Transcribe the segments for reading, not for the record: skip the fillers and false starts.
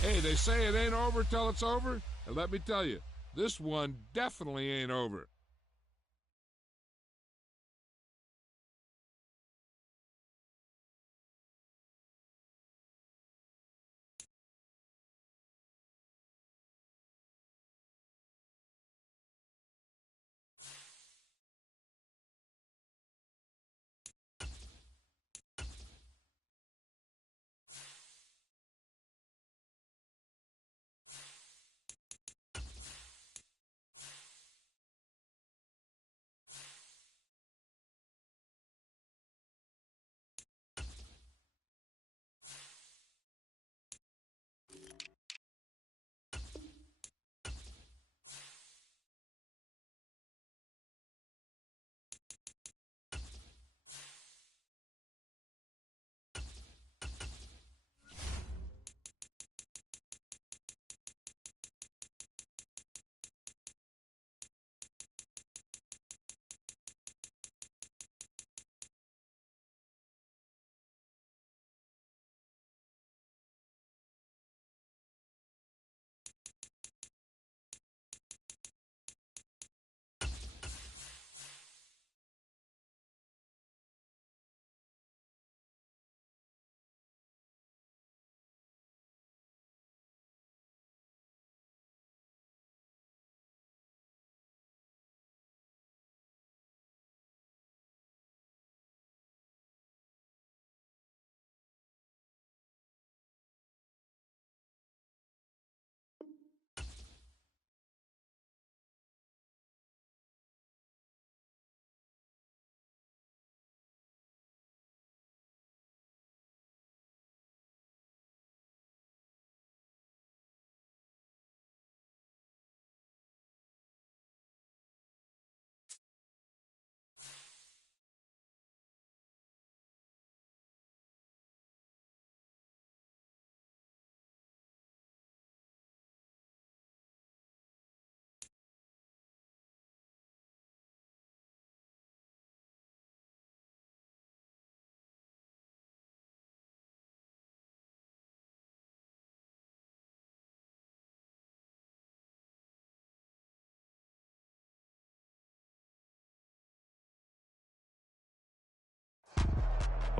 Hey, they say it ain't over till it's over, and let me tell you, this one definitely ain't over.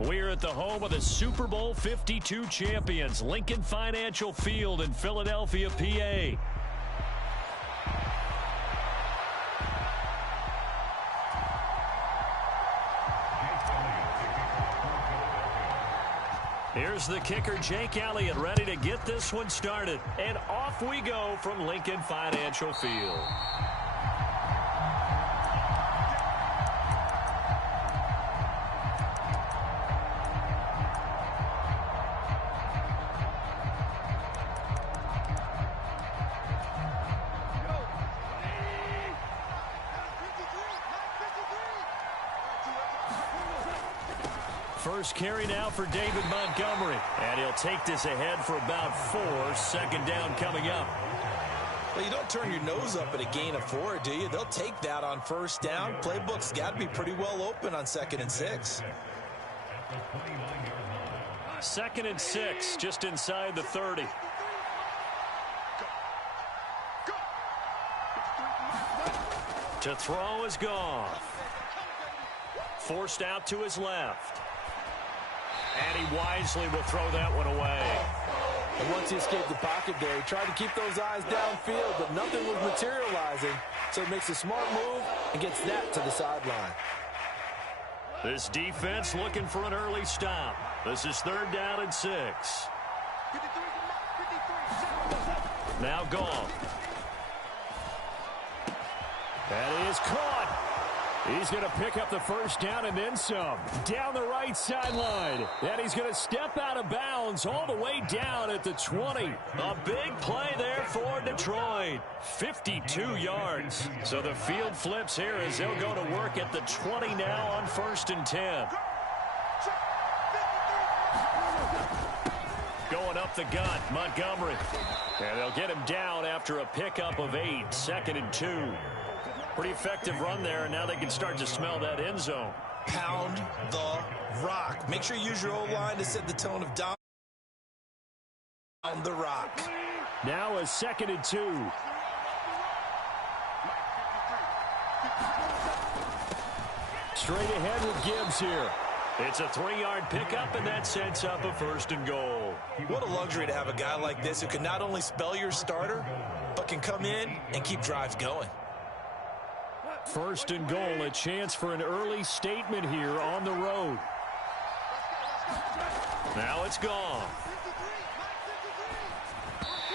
We're at the home of the Super Bowl 52 champions, Lincoln Financial Field in Philadelphia, PA. Here's the kicker, Jake Elliott, ready to get this one started. And off we go from Lincoln Financial Field. First carry now for David Montgomery. And he'll take this ahead for about 4. Second down coming up. Well, you don't turn your nose up at a gain of 4, do you? They'll take that on first down. Playbook's got to be pretty well open on 2nd and 6. 2nd and 6, just inside the 30. To throw is Goff. Forced out to his left. And he wisely will throw that one away. And once he escaped the pocket there, he tried to keep those eyes downfield, but nothing was materializing. So he makes a smart move and gets that to the sideline. This defense looking for an early stop. This is 3rd down and 6. Now Goff. That is caught. He's going to pick up the first down and then some. Down the right sideline. And he's going to step out of bounds all the way down at the 20. A big play there for Detroit. 52 yards. So the field flips here as they'll go to work at the 20 now on 1st and 10. Going up the gut, Montgomery. And they'll get him down after a pickup of 8. 2nd and 2. Pretty effective run there, and now they can start to smell that end zone. Pound the rock. Make sure you use your O-line to set the tone of on the rock. Now a 2nd and 2. Straight ahead with Gibbs here. It's a 3-yard pickup, and that sets up a 1st and goal. What a luxury to have a guy like this who can not only spell your starter, but can come in and keep drives going. 1st and goal, a chance for an early statement here on the road. Now it's gone.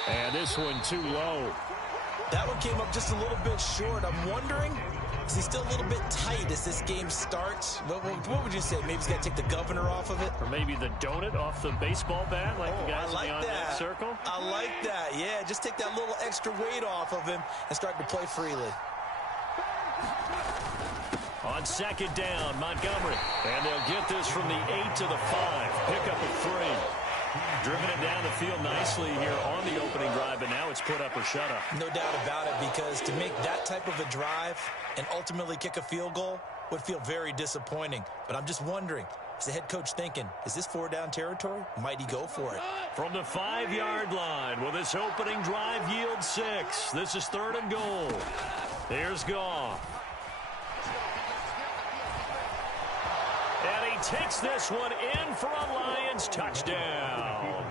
And this one too low. That one came up just a little bit short. I'm wondering, is he still a little bit tight as this game starts? What would you say? Maybe he's got to take the governor off of it? Or maybe the donut off the baseball bat, like the guys beyond that circle? I like that. Yeah, just take that little extra weight off of him and start to play freely. On 2nd down, Montgomery. And they'll get this from the 8 to the 5. Pick up a 3. Driven it down the field nicely here on the opening drive, but now it's put up or shut up. No doubt about it, because to make that type of a drive and ultimately kick a field goal would feel very disappointing. But I'm just wondering, is the head coach thinking, is this 4-down territory? Might he go for it? From the 5-yard line, will this opening drive yield 6? This is 3rd and goal. Here's Goff. And he takes this one in for a Lions touchdown.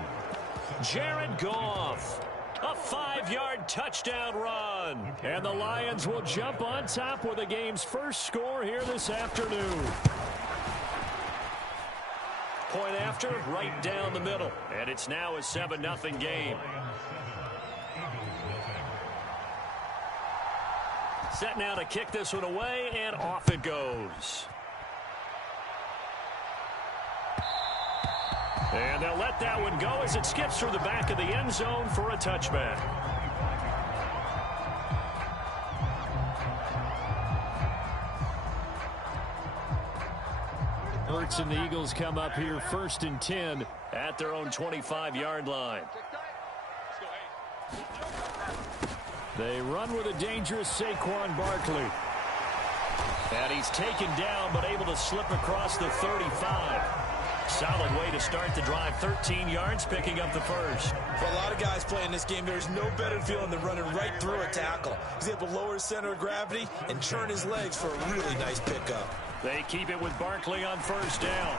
Jared Goff, a 5-yard touchdown run. And the Lions will jump on top with the game's first score here this afternoon. Point after, right down the middle. And it's now a 7-0 game. Set now to kick this one away, and off it goes. And they'll let that one go as it skips through the back of the end zone for a touchback. Hurts and the Eagles come up here 1st and 10 at their own 25-yard line. They run with a dangerous Saquon Barkley. And he's taken down but able to slip across the 35. Solid way to start the drive. 13 yards, picking up the 1st. For a lot of guys playing this game, there's no better feeling than running right through a tackle. He's able to lower his center of gravity and churn his legs for a really nice pickup. They keep it with Barkley on 1st down.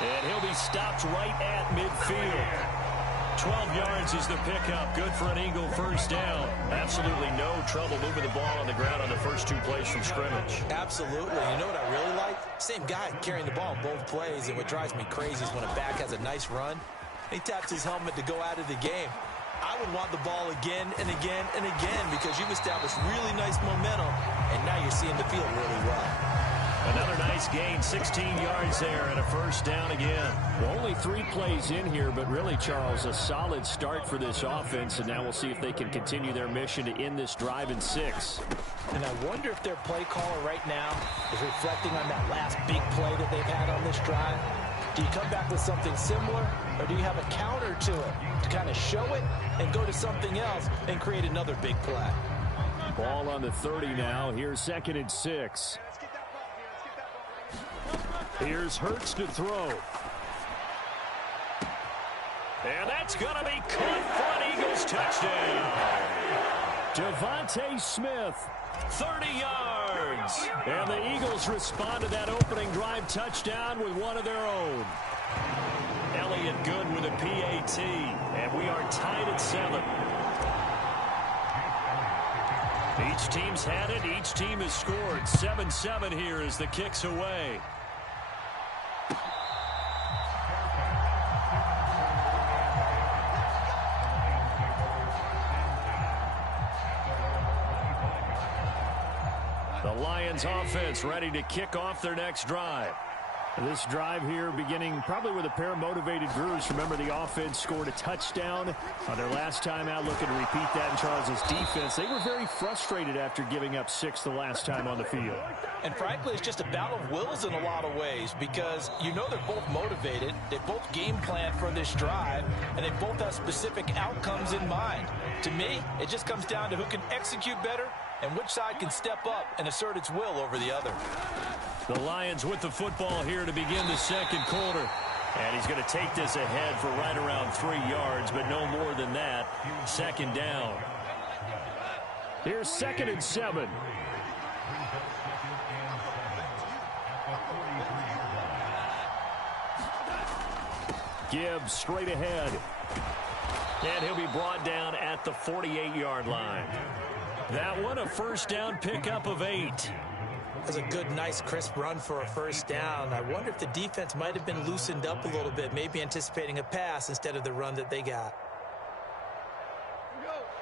And he'll be stopped right at midfield. 12 yards is the pickup. Good for an Eagle 1st down. Absolutely no trouble moving the ball on the ground on the first 2 plays from scrimmage. Absolutely. You know what I really like? Same guy carrying the ball in both plays, and what drives me crazy is when a back has a nice run, he taps his helmet to go out of the game. I would want the ball again and again and again because you've established really nice momentum, and now you're seeing the field really well. Another nice gain, 16 yards there, and a 1st down again. Well, only 3 plays in here, but really, Charles, a solid start for this offense, and now we'll see if they can continue their mission to end this drive in 6. And I wonder if their play caller right now is reflecting on that last big play that they've had on this drive. Do you come back with something similar, or do you have a counter to it to kind of show it and go to something else and create another big play? Ball on the 30 now. Here's 2nd and 6. Here's Hurts to throw. And that's going to be caught for an Eagles touchdown. Devontae Smith, 30 yards. And the Eagles respond to that opening drive touchdown with one of their own. Elliott good with a PAT. And we are tied at 7. Each team's had it. Each team has scored. 7-7 here as the kick's away. The Lions offense ready to kick off their next drive. This drive here beginning probably with a pair of motivated groups. Remember, the offense scored a touchdown on their last time out, looking to repeat that in Charles's defense. They were very frustrated after giving up 6 the last time on the field. And frankly, it's just a battle of wills in a lot of ways because you know they're both motivated. They both game plan for this drive, and they both have specific outcomes in mind. To me, it just comes down to who can execute better and which side can step up and assert its will over the other. The Lions with the football here to begin the 2nd quarter. And he's going to take this ahead for right around 3 yards, but no more than that. Second down. Here's 2nd and 7. Gibbs straight ahead. And he'll be brought down at the 48-yard line. That one, a first down pickup of 8. That's a good, nice, crisp run for a first down. I wonder if the defense might have been loosened up a little bit, maybe anticipating a pass instead of the run that they got.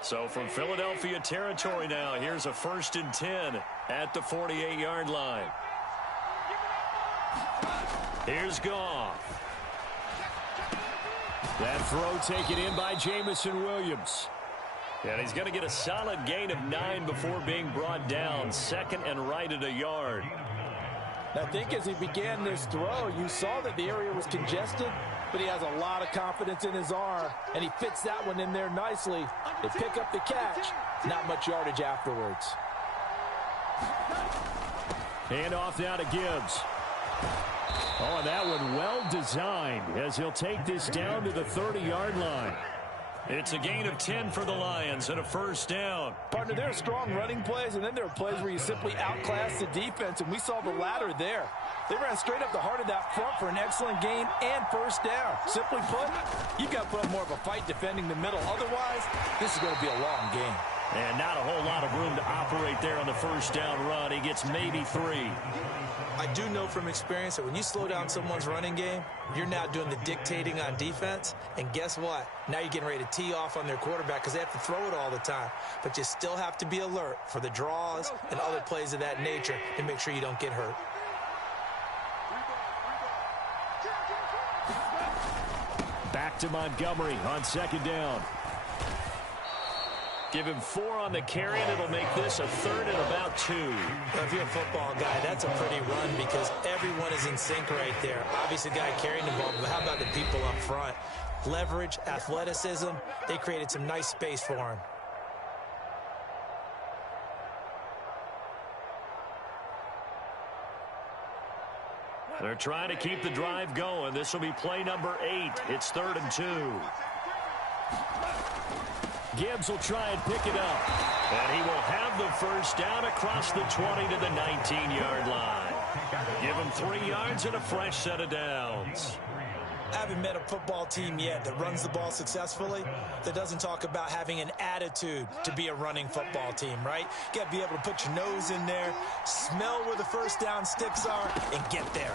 So from Philadelphia territory now, here's a 1st and 10 at the 48-yard line. Here's Goff. That throw taken in by Jamison Williams. And he's going to get a solid gain of 9 before being brought down. 2nd and right at a yard. I think as he began this throw, you saw that the area was congested, but he has a lot of confidence in his arm, and he fits that one in there nicely. They pick up the catch. Not much yardage afterwards. Hand off now to Gibbs. Oh, and that one well designed as he'll take this down to the 30-yard line. It's a gain of 10 for the Lions and a first down. Partner, there are strong running plays, and then there are plays where you simply outclass the defense, and we saw the latter there. They ran straight up the heart of that front for an excellent gain and first down. Simply put, you've got to put up more of a fight defending the middle. Otherwise, this is going to be a long game. And not a whole lot of room to operate there on the first down run. He gets maybe 3. I do know from experience that when you slow down someone's running game, you're now doing the dictating on defense. And guess what? Now you're getting ready to tee off on their quarterback because they have to throw it all the time. But you still have to be alert for the draws and other plays of that nature to make sure you don't get hurt. Back to Montgomery on 2nd down. Give him 4 on the carry, and it'll make this a 3rd and about 2. Well, if you're a football guy, that's a pretty run because everyone is in sync right there. Obviously, the guy carrying the ball, but how about the people up front? Leverage, athleticism, they created some nice space for him. They're trying to keep the drive going. This will be play number 8. It's 3rd and 2. Gibbs will try and pick it up. And he will have the first down across the 20 to the 19-yard line. Give him 3 yards and a fresh set of downs. I haven't met a football team yet that runs the ball successfully that doesn't talk about having an attitude to be a running football team, right? You got to be able to put your nose in there, smell where the first down sticks are, and get there.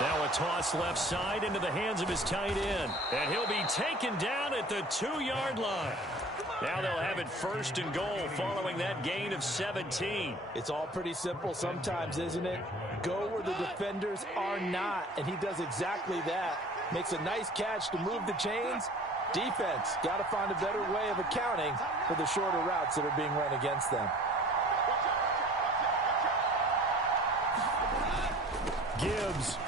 Now a toss left side into the hands of his tight end. And he'll be taken down at the 2-yard line. Now they'll have it 1st and goal following that gain of 17. It's all pretty simple sometimes, isn't it? Go where the defenders are not, and he does exactly that. Makes a nice catch to move the chains. Defense got to find a better way of accounting for the shorter routes that are being run against them. Gibbs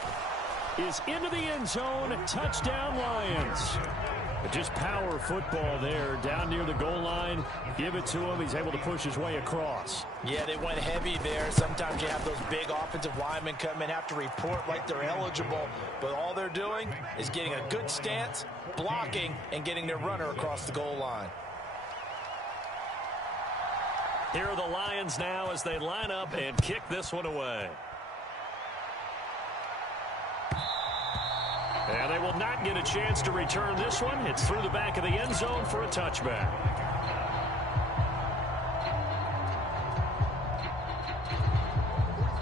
is into the end zone. Touchdown, Lions. Just power football there down near the goal line. Give it to him. He's able to push his way across. Yeah, they went heavy there. Sometimes you have those big offensive linemen come in, have to report like they're eligible. But all they're doing is getting a good stance, blocking, and getting their runner across the goal line. Here are the Lions now as they line up and kick this one away. And they will not get a chance to return this one. It's through the back of the end zone for a touchback.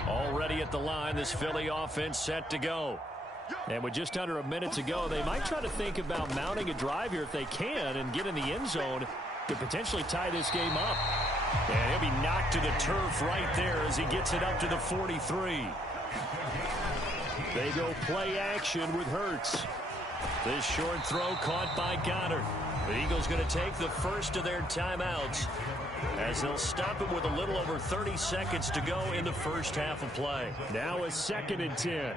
Already at the line, this Philly offense set to go. And with just under a minute to go, they might try to think about mounting a drive here if they can and get in the end zone to potentially tie this game up. And he'll be knocked to the turf right there as he gets it up to the 43. They go play action with Hurts. This short throw caught by Goddard. The Eagles going to take the first of their timeouts as they'll stop him with a little over 30 seconds to go in the first half of play. Now a 2nd and 10.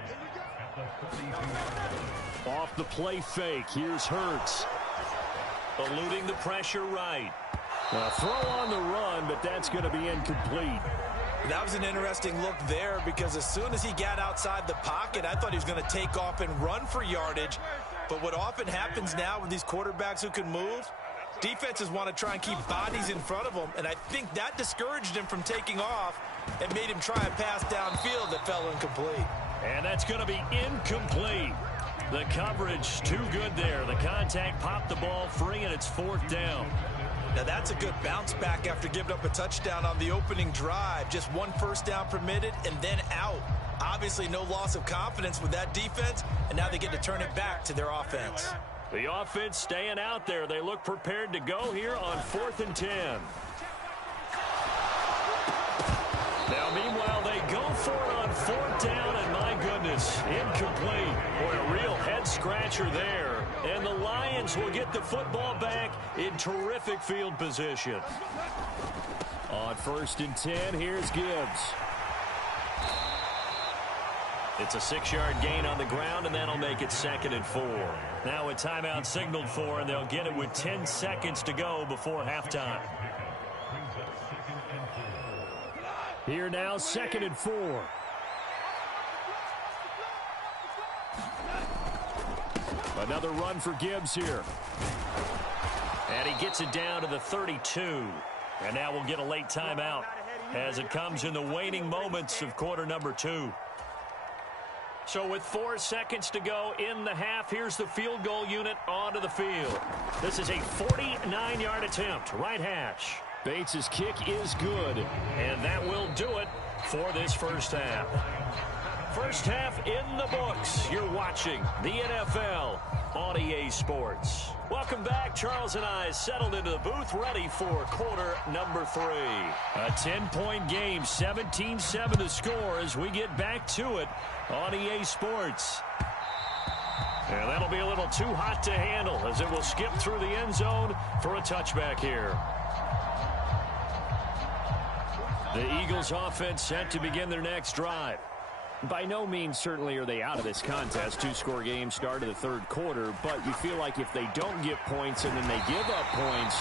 Off the play fake, here's Hurts. Eluding the pressure right. A throw on the run, but that's going to be incomplete. That was an interesting look there because as soon as he got outside the pocket, I thought he was going to take off and run for yardage. But what often happens now with these quarterbacks who can move, defenses want to try and keep bodies in front of them, and I think that discouraged him from taking off and made him try a pass downfield that fell incomplete. And that's going to be incomplete. The coverage too good there. The contact popped the ball free, and it's 4th down. Now that's a good bounce back after giving up a touchdown on the opening drive. Just 1 first down permitted and then out. Obviously no loss of confidence with that defense, and now they get to turn it back to their offense. The offense staying out there. They look prepared to go here on 4th and 10. Now, meanwhile, they go for it on 4th down, and my goodness, incomplete. Boy, a real head-scratcher there. And the Lions will get the football back in terrific field position. On 1st and 10, here's Gibbs. It's a 6-yard gain on the ground, and that'll make it 2nd and 4. Now a timeout signaled for, and they'll get it with 10 seconds to go before halftime. Here now, 2nd and 4. Another run for Gibbs here. And he gets it down to the 32. And now we'll get a late timeout as it comes in the waning moments of quarter number 2. So with 4 seconds to go in the half, here's the field goal unit onto the field. This is a 49-yard attempt, right hash. Bates' kick is good, and that will do it for this first half. First half in the books. You're watching the NFL on EA Sports. Welcome back. Charles and I settled into the booth, ready for quarter number 3. A 10-point game, 17-7 to score as we get back to it on EA Sports. And that'll be a little too hot to handle as it will skip through the end zone for a touchback here. The Eagles offense set to begin their next drive. By no means certainly are they out of this contest. 2-score game start of the 3rd quarter, but you feel like if they don't get points and then they give up points,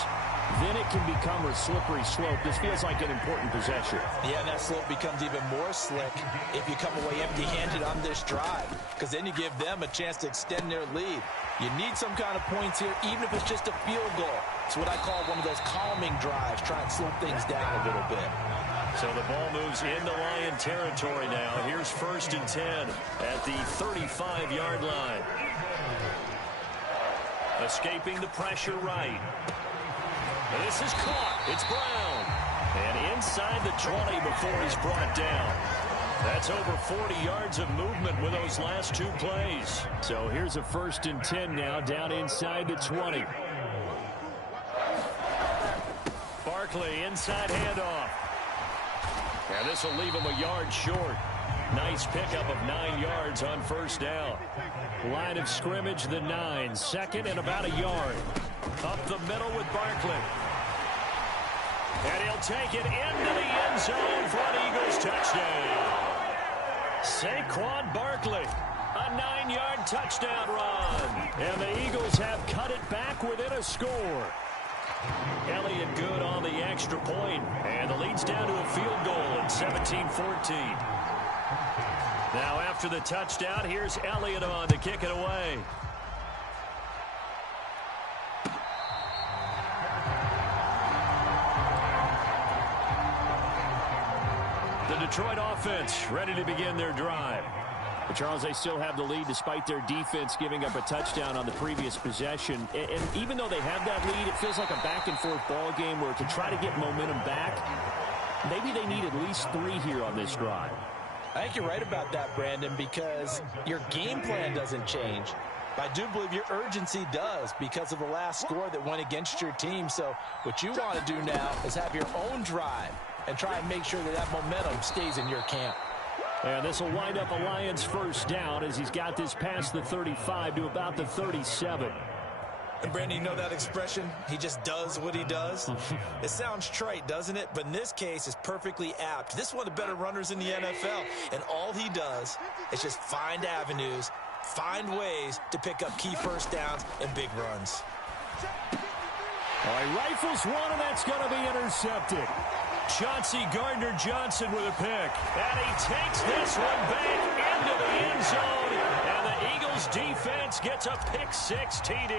then it can become a slippery slope. This feels like an important possession. Yeah, and that slope becomes even more slick if you come away empty-handed on this drive, because then you give them a chance to extend their lead. You need some kind of points here, even if it's just a field goal. It's what I call one of those calming drives, try and slow things down a little bit. So the ball moves into Lion territory now. Here's 1st and 10 at the 35-yard line. Escaping the pressure right. This is caught. It's Brown. And inside the 20 before he's brought down. That's over 40 yards of movement with those last 2 plays. So here's a 1st and 10 now down inside the 20. Barkley inside handoff. And this will leave him a yard short. Nice pickup of 9 yards on 1st down. Line of scrimmage, the 9. 2nd and about a yard. Up the middle with Barkley. And he'll take it into the end zone for an Eagles touchdown. Saquon Barkley, a 9-yard touchdown run. And the Eagles have cut it back within a score. Elliott good on the extra point, and the lead's down to a field goal at 17-14. Now after the touchdown, here's Elliott on to kick it away. The Detroit offense ready to begin their drive. But Charles, they still have the lead despite their defense giving up a touchdown on the previous possession. And even though they have that lead, it feels like a back-and-forth ball game where to try to get momentum back, maybe they need at least 3 here on this drive. I think you're right about that, Brandon, because your game plan doesn't change. I do believe your urgency does because of the last score that went against your team. So what you want to do now is have your own drive and try and make sure that that momentum stays in your camp. And this will wind up a Lions 1st down as he's got this past the 35 to about the 37. And Brandon, you know that expression? He just does what he does. It sounds trite, doesn't it? But in this case, it's perfectly apt. This is one of the better runners in the NFL. And all he does is just find avenues, find ways to pick up key 1st downs and big runs. All right, rifles one, and that's going to be intercepted. Chauncey Gardner-Johnson with a pick. And he takes this one back into the end zone. And the Eagles defense gets a pick-6 TD.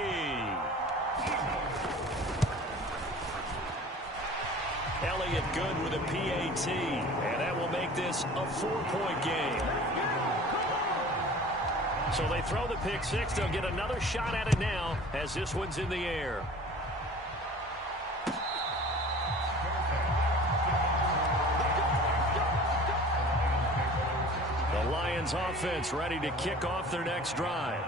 Elliott good with a PAT. And that will make this a 4-point game. So they throw the pick-6. They'll get another shot at it now as this one's in the air. The Lions offense ready to kick off their next drive.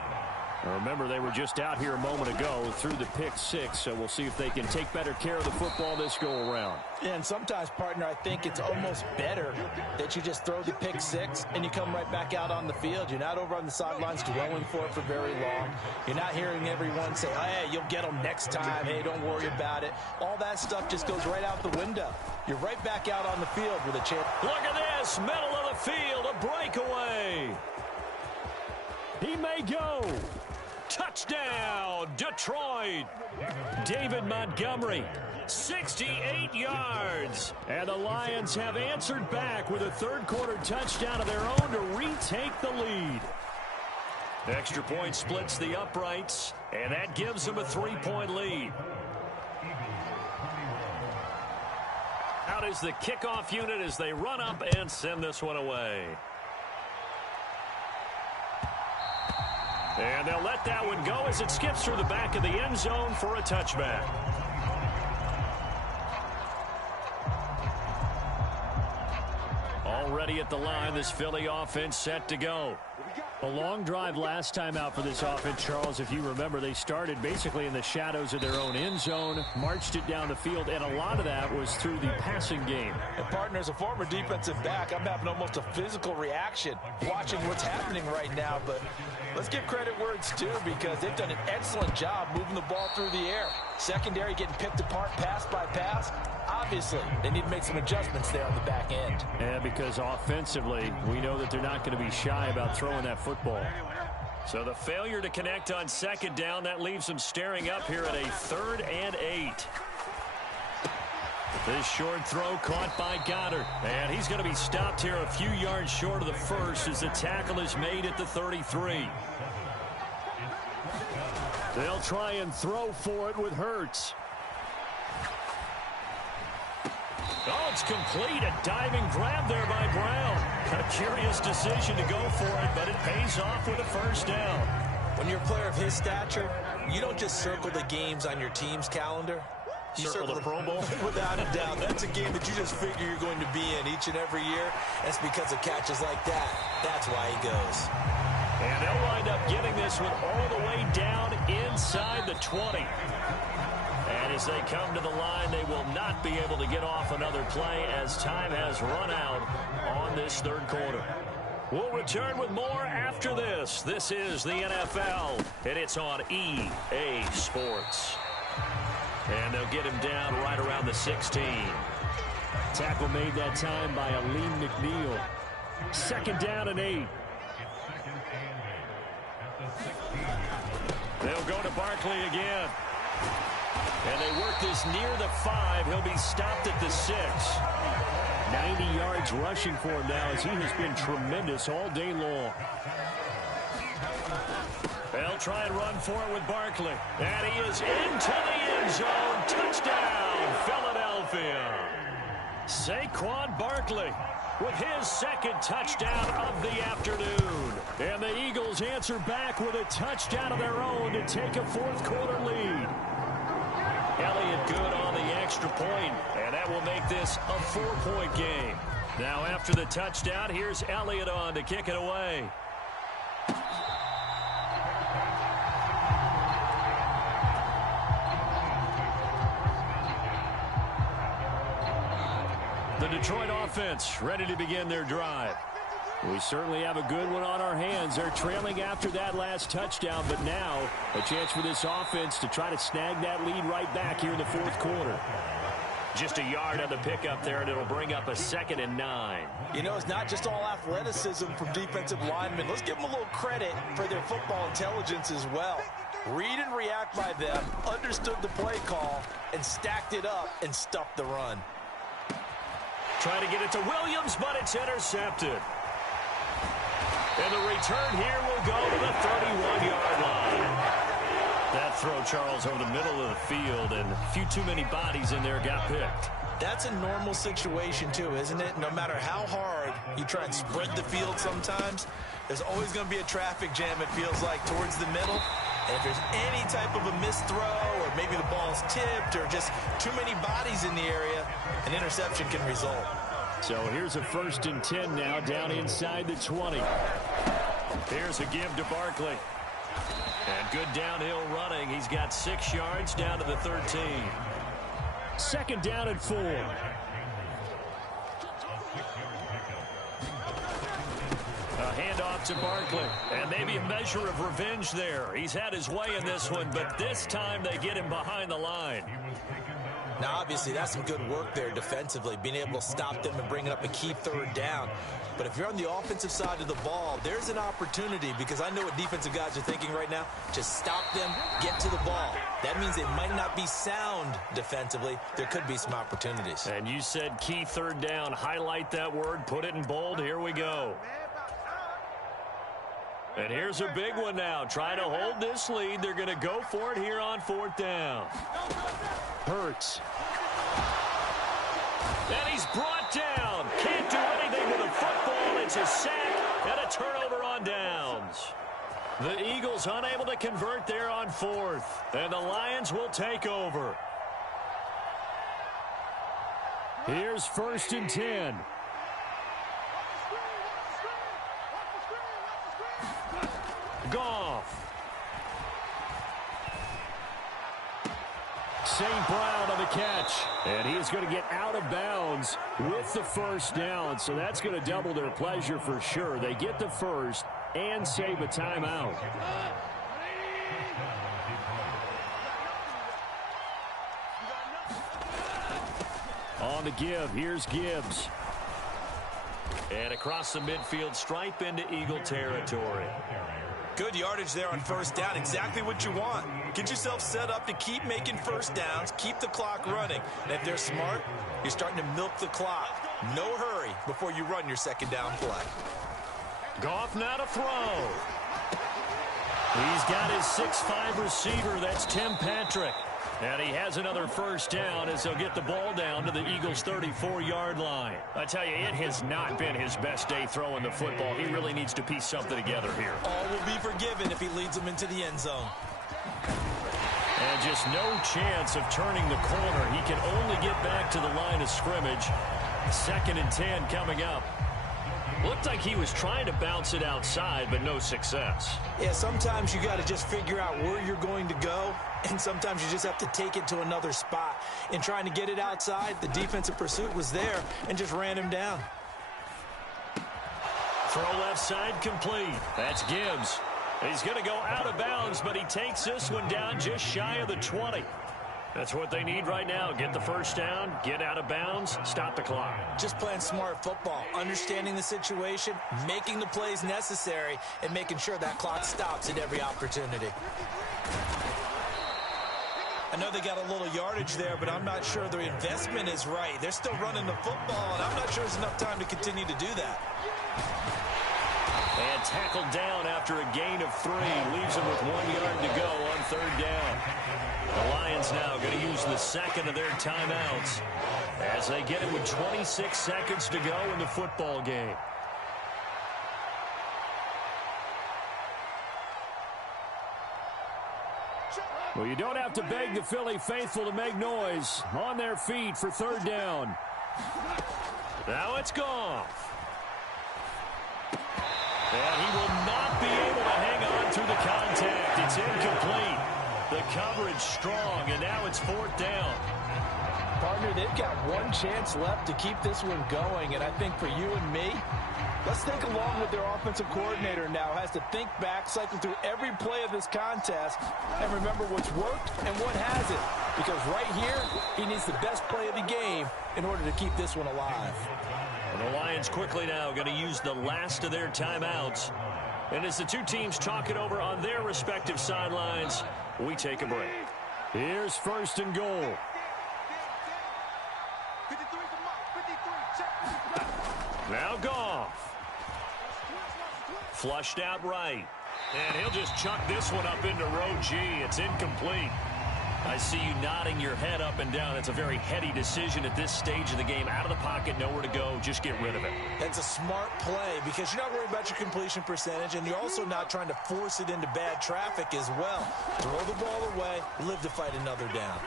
Remember, they were just out here a moment ago through the pick-6, so we'll see if they can take better care of the football this go-around. And sometimes, partner, I think it's almost better that you just throw the pick-6 and you come right back out on the field. You're not over on the sidelines dwelling for it for very long. You're not hearing everyone say, oh, hey, you'll get them next time. Hey, don't worry about it. All that stuff just goes right out the window. You're right back out on the field with a chance. Look at this, middle of the field, a breakaway. He may go. Touchdown, Detroit. David Montgomery, 68 yards. And the Lions have answered back with a third-quarter touchdown of their own to retake the lead. Extra point splits the uprights, and that gives them a 3-point lead. Out is the kickoff unit as they run up and send this one away. And they'll let that one go as it skips through the back of the end zone for a touchback. Already at the line, this Philly offense set to go. A long drive last time out for this offense, Charles. If you remember, they started basically in the shadows of their own end zone, marched it down the field, and a lot of that was through the passing game. And, partner, as a former defensive back, I'm having almost a physical reaction watching what's happening right now. But let's give credit where it's due because they've done an excellent job moving the ball through the air. Secondary getting picked apart pass by pass. Obviously, they need to make some adjustments there on the back end. Yeah, because offensively, we know that they're not going to be shy about throwing that football. So the failure to connect on second down, that leaves them staring up here at a 3rd and 8. This short throw caught by Goddard. And he's going to be stopped here a few yards short of the first as the tackle is made at the 33. They'll try and throw for it with Hurts. Oh, it's complete. A diving grab there by Brown. A curious decision to go for it, but it pays off with a first down. When you're a player of his stature, you don't just circle the games on your team's calendar. You circle the Pro Bowl? Without a doubt. That's a game that you just figure you're going to be in each and every year. That's because of catches like that. That's why he goes. And they'll wind up getting this one all the way down inside the 20. And as they come to the line, they will not be able to get off another play as time has run out on this third quarter. We'll return with more after this. This is the NFL, and it's on EA Sports. And they'll get him down right around the 16. Tackle made that time by Aleem McNeil. 2nd down and 8. They'll go to Barkley again. And they work this near the 5. He'll be stopped at the 6. 90 yards rushing for him now as he has been tremendous all day long. They'll try and run for it with Barkley. And he is into the end zone. Touchdown, Philadelphia. Saquon Barkley with his 2nd touchdown of the afternoon. And the Eagles answer back with a touchdown of their own to take a 4th quarter lead. Elliott good on the extra point, and that will make this a 4-point game. Now after the touchdown, here's Elliott on to kick it away. The Detroit offense ready to begin their drive. We certainly have a good one on our hands. They're trailing after that last touchdown, but now a chance for this offense to try to snag that lead right back here in the 4th quarter. Just a yard on the pickup there, and it'll bring up a 2nd and 9. You know, it's not just all athleticism from defensive linemen. Let's give them a little credit for their football intelligence as well. Read and react by them, understood the play call, and stacked it up and stuffed the run. try to get it to Williams, but it's intercepted. And the return here will go to the 31-yard line. That throw, Charles, over the middle of the field, and a few too many bodies in there got picked. That's a normal situation, too, isn't it? No matter how hard you try and spread the field sometimes, there's always going to be a traffic jam, it feels like, towards the middle. And if there's any type of a missed throw, or maybe the ball's tipped, or just too many bodies in the area, an interception can result. So here's a 1st and 10 now, down inside the 20. Here's a give to Barkley. And good downhill running. He's got 6 yards down to the 13. 2nd down and 4. A handoff to Barkley. And maybe a measure of revenge there. He's had his way in this one, but this time they get him behind the line. Now, obviously, that's some good work there defensively, being able to stop them and bringing up a key 3rd down. But if you're on the offensive side of the ball, there's an opportunity, because I know what defensive guys are thinking right now. Just stop them, get to the ball. That means they might not be sound defensively. There could be some opportunities. And you said key 3rd down. Highlight that word, put it in bold. Here we go. And here's a big one now. Trying to hold this lead. They're going to go for it here on 4th down. Hurts. And he's brought down. Can't do anything with the football. It's a sack and a turnover on downs. The Eagles unable to convert there on 4th. And the Lions will take over. Here's 1st and 10. Goff. St. Brown on the catch. And he is going to get out of bounds with the 1st down. So that's going to double their pleasure for sure. They get the 1st and save a timeout. On the give, here's Gibbs. And across the midfield stripe into Eagle territory. Good yardage there on 1st down. Exactly what you want. Get yourself set up to keep making 1st downs, keep the clock running. And if they're smart, you're starting to milk the clock. No hurry before you run your 2nd down play. Goff now to throw. He's got his 6'5" receiver. That's Tim Patrick. And he has another 1st down as they'll get the ball down to the Eagles' 34-yard line. I tell you, it has not been his best day throwing the football. He really needs to piece something together here. All will be forgiven if he leads them into the end zone. And just no chance of turning the corner. He can only get back to the line of scrimmage. 2nd and 10 coming up. Looked like he was trying to bounce it outside, but no success. Yeah, sometimes you got to just figure out where you're going to go, and sometimes you just have to take it to another spot. In trying to get it outside, the defensive pursuit was there and just ran him down. Throw left side complete. That's Gibbs. He's going to go out of bounds, but he takes this one down just shy of the 20. That's what they need right now. Get the 1st down, get out of bounds, stop the clock. Just playing smart football, understanding the situation, making the plays necessary, and making sure that clock stops at every opportunity. I know they got a little yardage there, but I'm not sure their investment is right. They're still running the football, and I'm not sure there's enough time to continue to do that. And tackled down after a gain of 3. Leaves him with 1 yard to go on 3rd down. The Lions now going to use the 2nd of their timeouts as they get it with 26 seconds to go in the football game. Well, you don't have to beg the Philly faithful to make noise. On their feet for 3rd down. Now it's Goff. And he will not be able to hang on through the contact. It's incomplete. The coverage strong, and now it's 4th down. Partner, they've got one chance left to keep this one going, and I think for you and me, let's think along with their offensive coordinator now. Has to think back, cycle through every play of this contest, and remember what's worked and what hasn't. Because right here, he needs the best play of the game in order to keep this one alive. And the Lions quickly now going to use the last of their timeouts. And as the two teams talk it over on their respective sidelines, we take a break. Here's 1st and goal. Now Goff. Flushed out right. And he'll just chuck this one up into row G. It's incomplete. I see you nodding your head up and down. That's a very heady decision at this stage of the game. Out of the pocket, nowhere to go. Just get rid of it. That's a smart play because you're not worried about your completion percentage, and you're also not trying to force it into bad traffic as well. Throw the ball away, live to fight another down.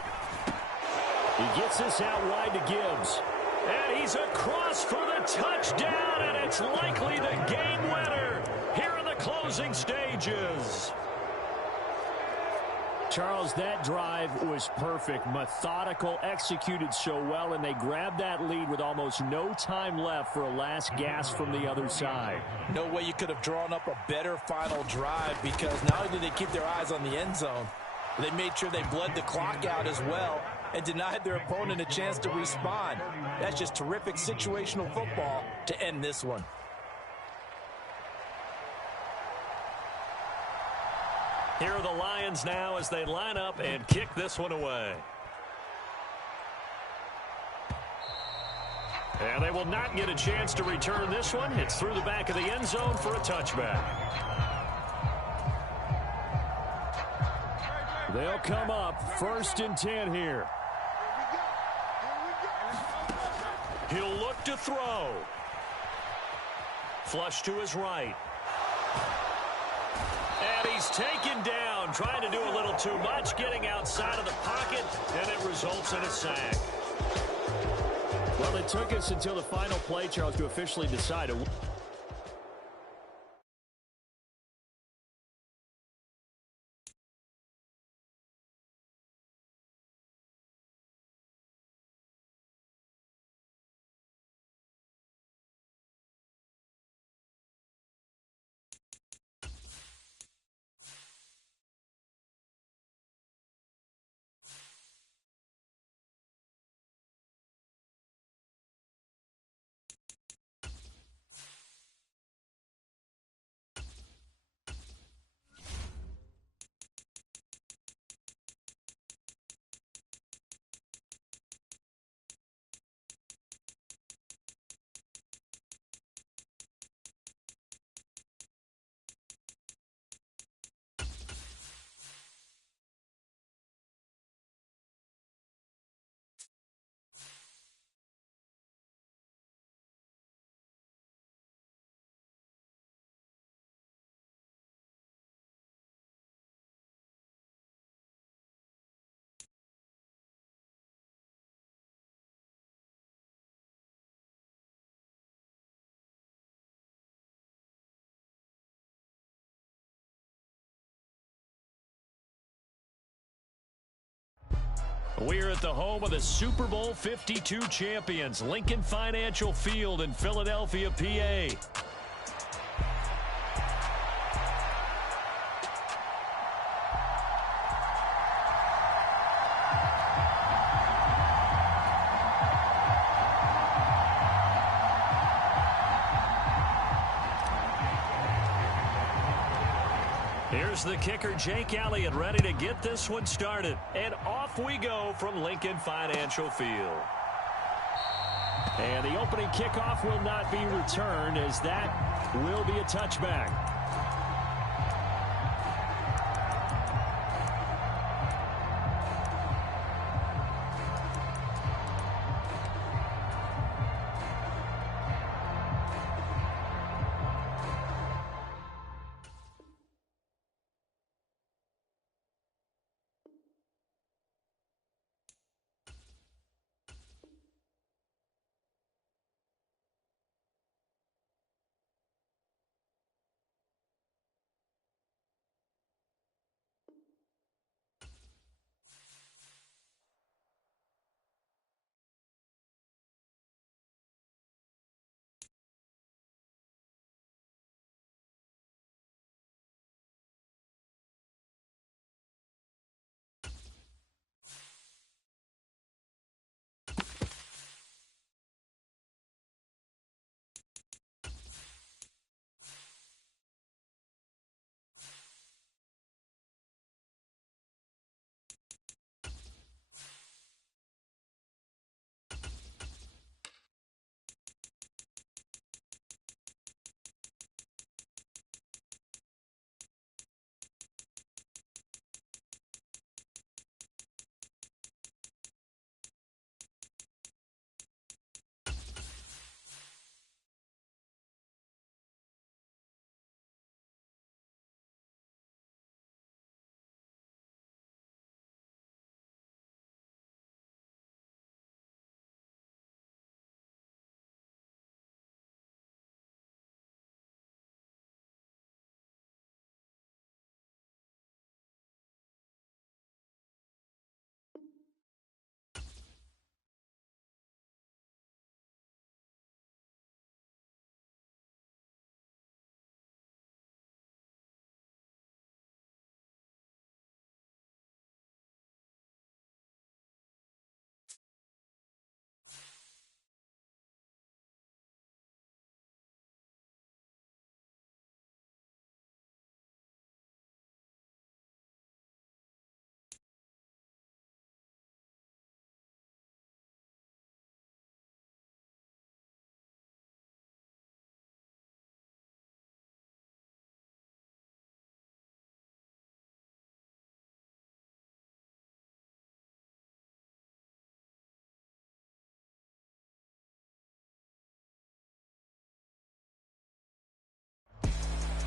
He gets this out wide to Gibbs. And he's across for the touchdown, and it's likely the game winner here in the closing stages. Charles, that drive was perfect, methodical, executed so well, and they grabbed that lead with almost no time left for a last gasp from the other side. No way you could have drawn up a better final drive because not only did they keep their eyes on the end zone, they made sure they bled the clock out as well and denied their opponent a chance to respond. That's just terrific situational football to end this one. Here are the Lions now as they line up and kick this one away. And they will not get a chance to return this one. It's through the back of the end zone for a touchback. They'll come up 1st and 10 here. He'll look to throw. Flush to his right. And he's taken down, trying to do a little too much, getting outside of the pocket, and it results in a sack. Well, it took us until the final play, Charles, to officially decide. We're at the home of the Super Bowl 52 champions, Lincoln Financial Field in Philadelphia, PA. Here's the kicker, Jake Elliott, ready to get this one started. And off we go from Lincoln Financial Field. And the opening kickoff will not be returned, as that will be a touchback.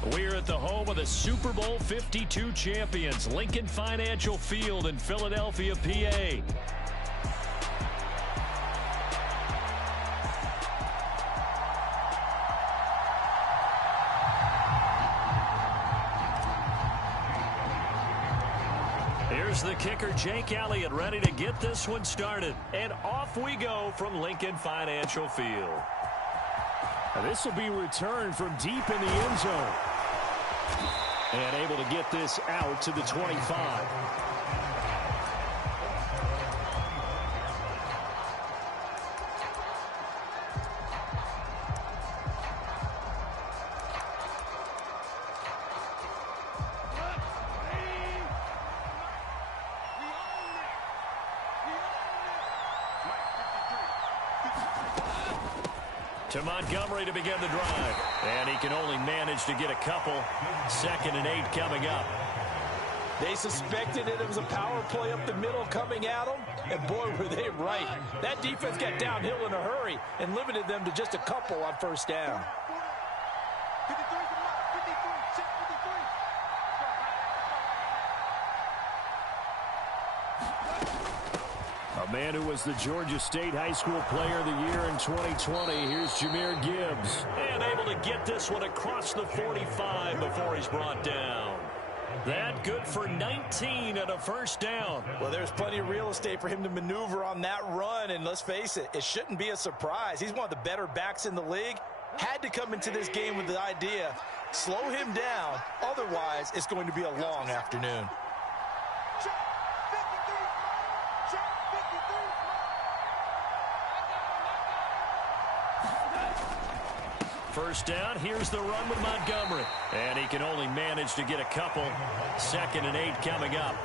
We're at the home of the Super Bowl 52 champions, Lincoln Financial Field in Philadelphia, PA. Here's the kicker, Jake Elliott, ready to get this one started. And off we go from Lincoln Financial Field. Now this will be returned from deep in the end zone. And able to get this out to the 25. To Montgomery to begin the drive. And he can only manage to get a couple. 2nd and 8 coming up. They suspected it was a power play up the middle coming at them. And boy, were they right. That defense got downhill in a hurry and limited them to just a couple on first down. A man who was the Georgia State High School Player of the Year in 2020. Here's Jahmyr Gibbs. And able to get this one across the 45 before he's brought down. That good for 19 and a first down. Well, there's plenty of real estate for him to maneuver on that run. And let's face it, it shouldn't be a surprise. He's one of the better backs in the league. Had to come into this game with the idea, slow him down. Otherwise, it's going to be a long afternoon. First down, here's the run with Montgomery. And he can only manage to get a couple. 2nd and 8 coming up.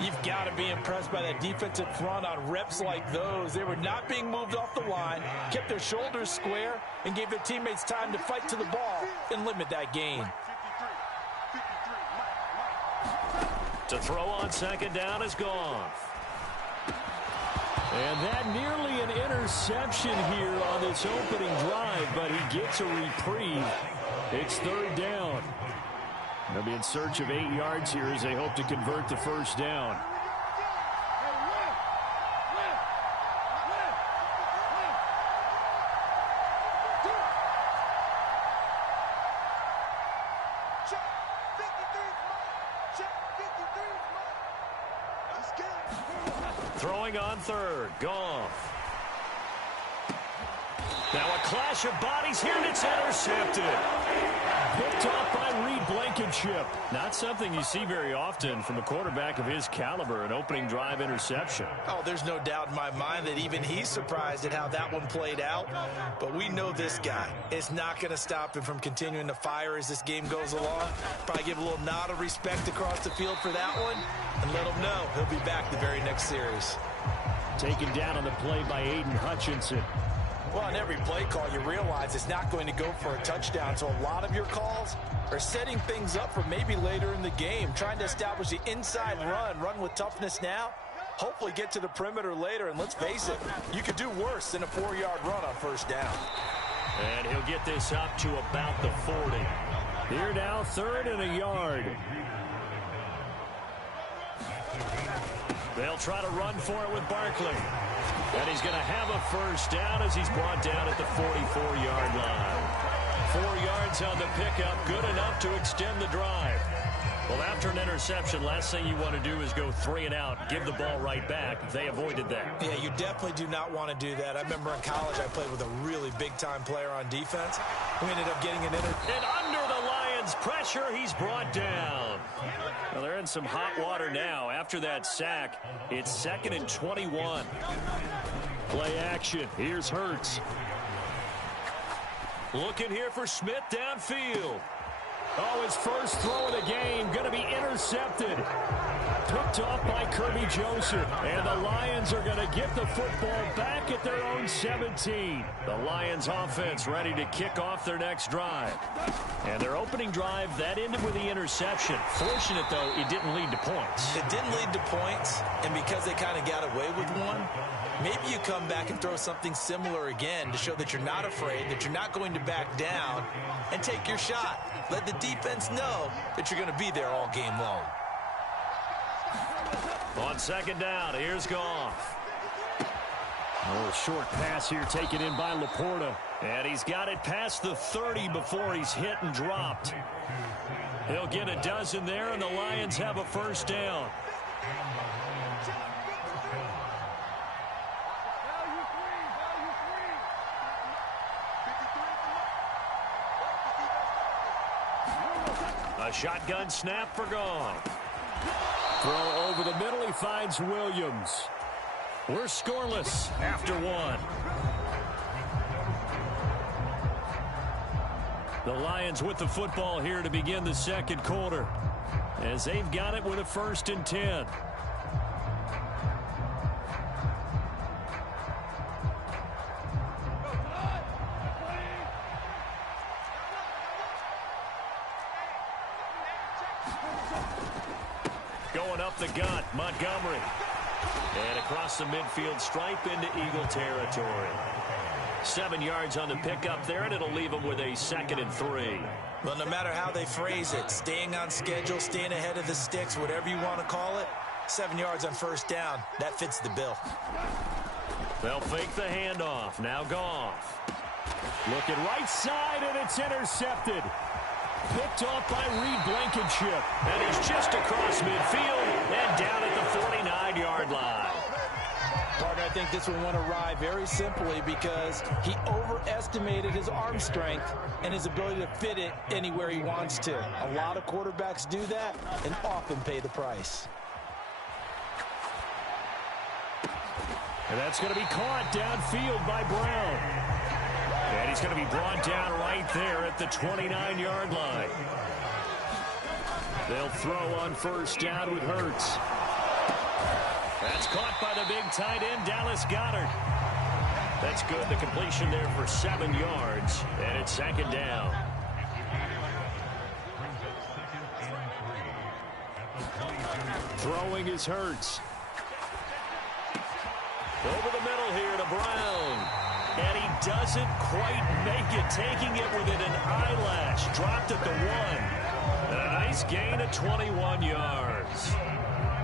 You've got to be impressed by that defensive front on reps like those. They were not being moved off the line, kept their shoulders square, and gave their teammates time to fight to the ball and limit that gain. To throw on 2nd down is gone. And that nearly an interception here on this opening drive, but he gets a reprieve. It's 3rd down. They'll be in search of 8 yards here as they hope to convert the first down. Throwing on 3rd, Goff. Now a clash of bodies here, and it's intercepted. Picked off by Reed Blankenship. Not something you see very often from a quarterback of his caliber, an opening drive interception. Oh, there's no doubt in my mind that even he's surprised at how that one played out. But we know this guy is not going to stop him from continuing to fire as this game goes along. Probably give a little nod of respect across the field for that one and let him know he'll be back the very next series. Taken down on the play by Aiden Hutchinson. Well, on every play call, you realize it's not going to go for a touchdown. So a lot of your calls are setting things up for maybe later in the game, trying to establish the inside run with toughness now, hopefully get to the perimeter later. And let's face it, you could do worse than a 4-yard run on first down. And he'll get this up to about the 40. Here now, 3rd and a yard. They'll try to run for it with Barkley. And he's going to have a first down as he's brought down at the 44-yard line. 4 yards on the pickup, good enough to extend the drive. Well, after an interception, last thing you want to do is go 3 and out, give the ball right back. They avoided that. Yeah, you definitely do not want to do that. I remember in college I played with a really big-time player on defense. We ended up getting an And under the Lions' pressure, he's brought down. Well, they're in some hot water now. After that sack, it's 2nd and 21. Play action. Here's Hurts. Looking here for Smith downfield. Oh, his first throw of the game going to be intercepted. Picked off by Kirby Joseph. And the Lions are going to get the football back at their own 17. The Lions offense ready to kick off their next drive. And their opening drive, that ended with the interception. Fortunate, though, it didn't lead to points. It didn't lead to points, and because they kind of got away with one, maybe you come back and throw something similar again to show that you're not afraid, that you're not going to back down, and take your shot. Let the defense know that you're going to be there all game long. On second down, here's Goff. A little short pass here taken in by Laporta. And he's got it past the 30 before he's hit and dropped. He'll get a dozen there, and the Lions have a first down. A shotgun snap for Goff. Throw over the middle, he finds Williams. We're scoreless after one. The Lions with the football here to begin the second quarter, as they've got it with a 1st and 10. Going up the gut, Montgomery. And across the midfield stripe into Eagle territory. 7 yards on the pickup there, and it'll leave them with a 2nd and 3. Well, no matter how they phrase it, staying on schedule, staying ahead of the sticks, whatever you want to call it, 7 yards on first down, that fits the bill. They'll fake the handoff. Now Goff. Looking right side, and it's intercepted. Picked off by Reed Blankenship. And he's just across midfield and down at the 49-yard line. Partner, I think this one went awry very simply because he overestimated his arm strength and his ability to fit it anywhere he wants to. A lot of quarterbacks do that and often pay the price. And that's going to be caught downfield by Brown. And he's going to be brought down right there at the 29-yard line. They'll throw on first down with Hurts. That's caught by the big tight end, Dallas Goedert. That's good. The completion there for 7 yards, and it's 2nd down. Throwing is Hurts. Over the middle here to Brown. And he doesn't quite make it, taking it within an eyelash. Dropped at the 1. And a nice gain of 21 yards.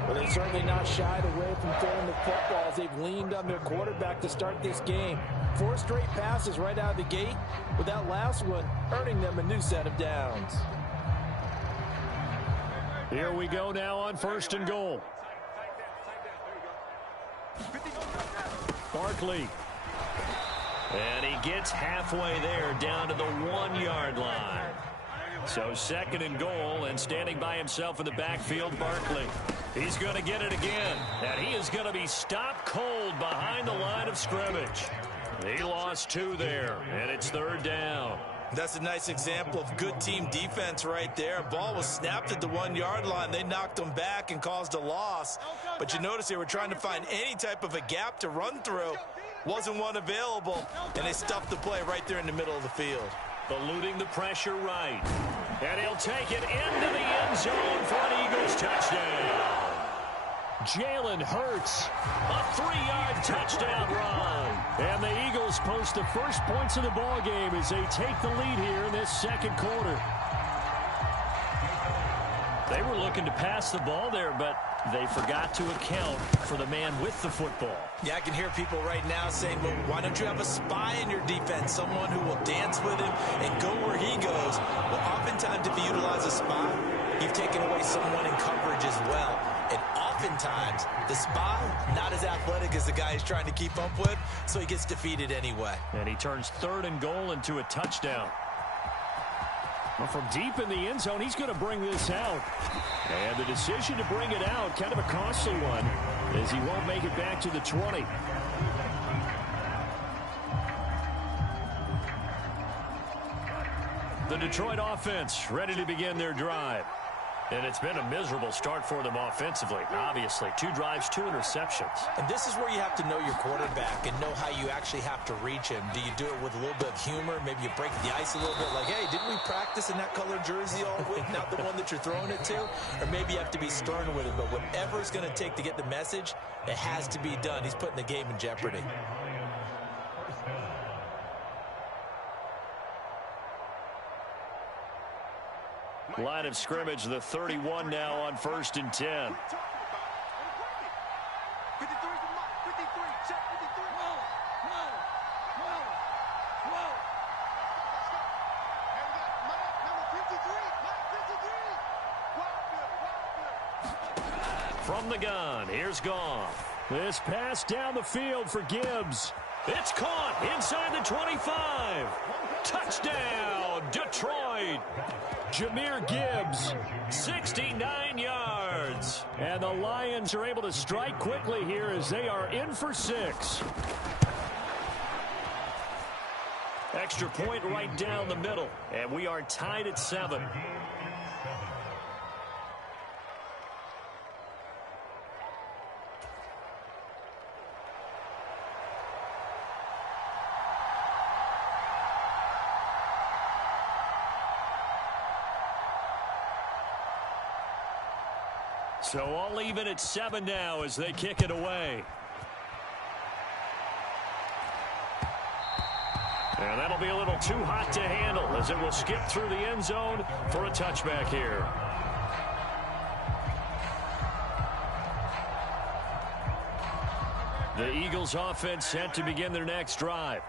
Well, they've certainly not shied away from throwing the football as they've leaned on their quarterback to start this game. 4 straight passes right out of the gate, with that last one earning them a new set of downs. Here we go now on 1st and goal. Barkley. And he gets halfway there, down to the 1-yard line. So 2nd and goal, and standing by himself in the backfield, Barkley. He's going to get it again, and he is going to be stopped cold behind the line of scrimmage. He lost 2 there, and it's 3rd down. That's a nice example of good team defense right there. Ball was snapped at the 1-yard line. They knocked them back and caused a loss. But you notice they were trying to find any type of a gap to run through. Wasn't one available, and they stuffed the play right there in the middle of the field. Eluding the pressure right. And he'll take it into the end zone for an Eagles touchdown. Jalen Hurts, a 3-yard touchdown run. And the Eagles post the first points of the ball game as they take the lead here in this second quarter. They were looking to pass the ball there, but they forgot to account for the man with the football. Yeah, I can hear people right now saying, well, why don't you have a spy in your defense, someone who will dance with him and go where he goes? Well, oftentimes if you utilize a spy, you've taken away someone in coverage as well. And oftentimes, the spy, not as athletic as the guy he's trying to keep up with, so he gets defeated anyway. And he turns 3rd and goal into a touchdown. Well, from deep in the end zone, he's going to bring this out. And the decision to bring it out, kind of a costly one, as he won't make it back to the 20. The Detroit offense ready to begin their drive. And it's been a miserable start for them offensively, obviously. 2 drives, 2 interceptions. And this is where you have to know your quarterback and know how you actually have to reach him. Do you do it with a little bit of humor? Maybe you break the ice a little bit like, hey, didn't we practice in that colored jersey all week, not the one that you're throwing it to? Or maybe you have to be stern with it. But whatever it's going to take to get the message, it has to be done. He's putting the game in jeopardy. Line of scrimmage, the 31 now on 1st and 10. From the gun, here's Goff. This pass down the field for Gibbs. It's caught inside the 25. Touchdown, Detroit. Jahmyr Gibbs, 69 yards. And the Lions are able to strike quickly here as they are in for 6. Extra point right down the middle. And we are tied at 7. So all even at 7 now as they kick it away. And that'll be a little too hot to handle as it will skip through the end zone for a touchback here. The Eagles offense set to begin their next drive.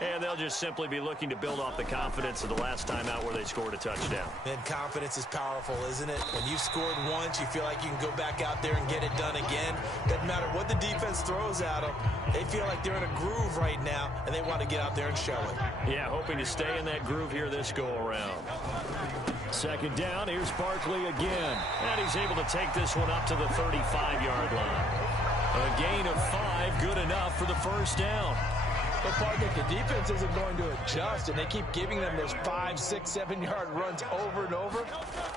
And they'll just simply be looking to build off the confidence of the last time out where they scored a touchdown. And confidence is powerful, isn't it? When you've scored once, you feel like you can go back out there and get it done again. Doesn't matter what the defense throws at them. They feel like they're in a groove right now, and they want to get out there and show it. Yeah, hoping to stay in that groove here this go-around. 2nd down, here's Barkley again. And he's able to take this one up to the 35-yard line. A gain of 5, good enough for the 1st down. But, partner, the defense isn't going to adjust, and they keep giving them those 5, 6, 7-yard runs over and over.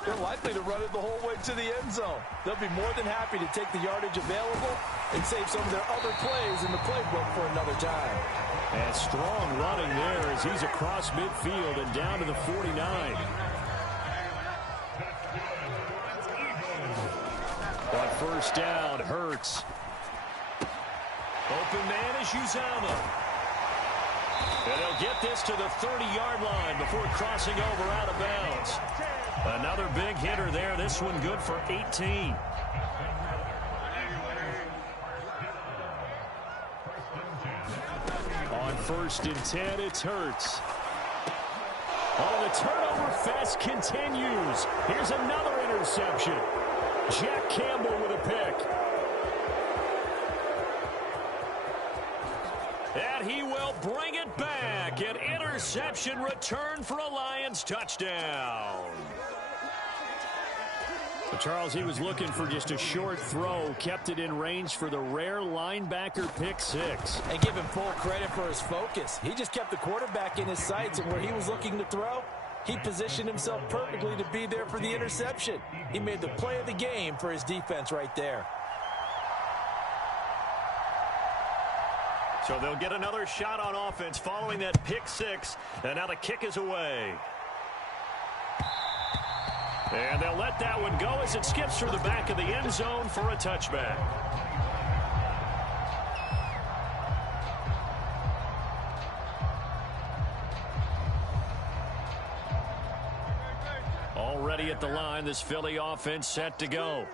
They're likely to run it the whole way to the end zone. They'll be more than happy to take the yardage available and save some of their other plays in the playbook for another time. And strong running there as he's across midfield and down to the 49. On 1st down, Hurts. Open man is Uzomah. And they'll get this to the 30-yard line before crossing over out of bounds. Another big hitter there. This one good for 18. On 1st and 10, it's Hurts. Oh, the turnover fest continues. Here's another interception. Jack Campbell with a pick. And he will bring it back. An interception return for a Lions touchdown. So Charles, he was looking for just a short throw, kept it in range for the rare linebacker pick 6. And give him full credit for his focus. He just kept the quarterback in his sights, and where he was looking to throw, he positioned himself perfectly to be there for the interception. He made the play of the game for his defense right there. So they'll get another shot on offense following that pick 6, and now the kick is away. And they'll let that one go as it skips through the back of the end zone for a touchback. Already at the line, this Philly offense set to go.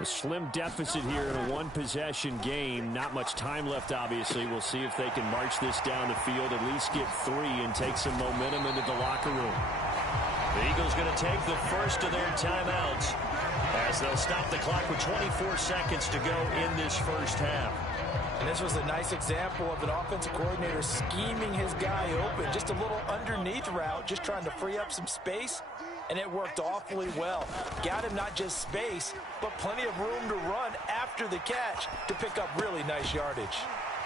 A slim deficit here in a one-possession game. Not much time left, obviously. We'll see if they can march this down the field, at least get 3 and take some momentum into the locker room. The Eagles going to take the first of their timeouts as they'll stop the clock with 24 seconds to go in this first half. And this was a nice example of an offensive coordinator scheming his guy open. Just a little underneath route, just trying to free up some space. And it worked awfully well. Got him not just space, but plenty of room to run after the catch to pick up really nice yardage.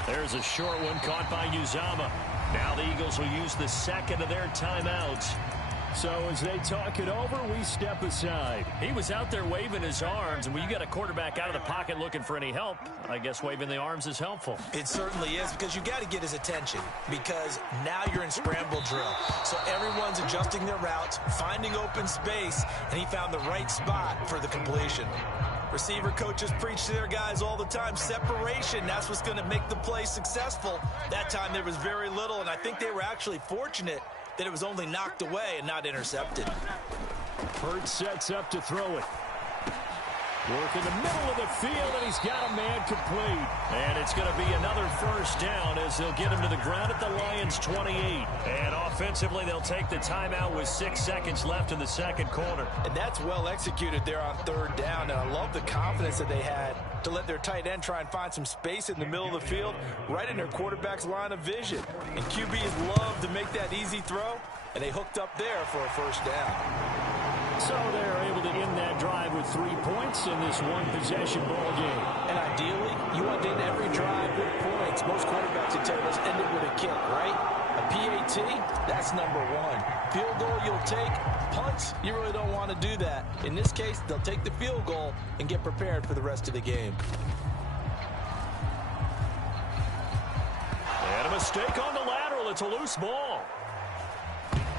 There's a short one caught by Uzomah. Now the Eagles will use the second of their timeouts. So as they talk it over, we step aside. He was out there waving his arms, and when you got a quarterback out of the pocket looking for any help, I guess waving the arms is helpful. It certainly is, because you got to get his attention, because now you're in scramble drill. So everyone's adjusting their routes, finding open space, and he found the right spot for the completion. Receiver coaches preach to their guys all the time. Separation, that's what's going to make the play successful. That time there was very little, and I think they were actually fortunate that it was only knocked away and not intercepted. Hurts sets up to throw it. Work in the middle of the field, and he's got a man complete. And it's going to be another first down as they'll get him to the ground at the Lions' 28. And offensively, they'll take the timeout with 6 seconds left in the second quarter. And that's well executed there on third down. And I love the confidence that they had to let their tight end try and find some space in the middle of the field, right in their quarterback's line of vision. And QBs love to make that easy throw, and they hooked up there for a first down. So they're able to end that drive with 3 points in this one-possession ball game. And ideally, you want to end every drive with points. Most quarterbacks would tell you let's end it with a kick, right? A PAT, that's number one. Field goal you'll take. Punts, you really don't want to do that. In this case, they'll take the field goal and get prepared for the rest of the game. And a mistake on the lateral. It's a loose ball.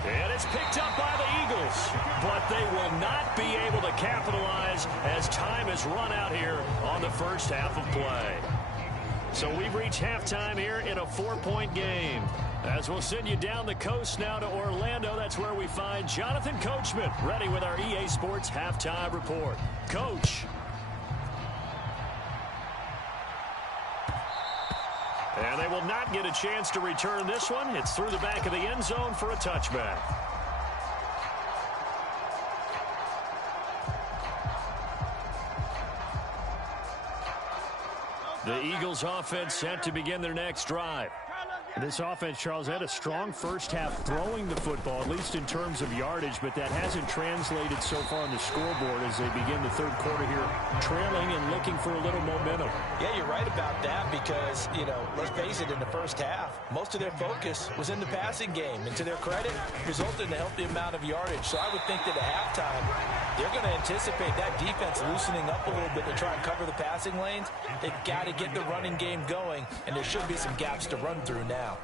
And it's picked up by the Eagles. But they will not be able to capitalize as time has run out here on the first half of play. So we've reached halftime here in a 4-point game. As we'll send you down the coast now to Orlando, that's where we find Jonathan Coachman, ready with our EA Sports Halftime Report. Coach. And they will not get a chance to return this one. It's through the back of the end zone for a touchback. The Eagles offense set to begin their next drive. This offense, Charles, had a strong first half throwing the football, at least in terms of yardage, but that hasn't translated so far on the scoreboard as they begin the third quarter here, trailing and looking for a little momentum. Yeah, you're right about that because, let's face it, in the first half, most of their focus was in the passing game. And to their credit, resulted in a healthy amount of yardage. So I would think that at halftime, they're going to anticipate that defense loosening up a little bit to try and cover the passing lanes. They've got to get the running game going, and there should be some gaps to run through now.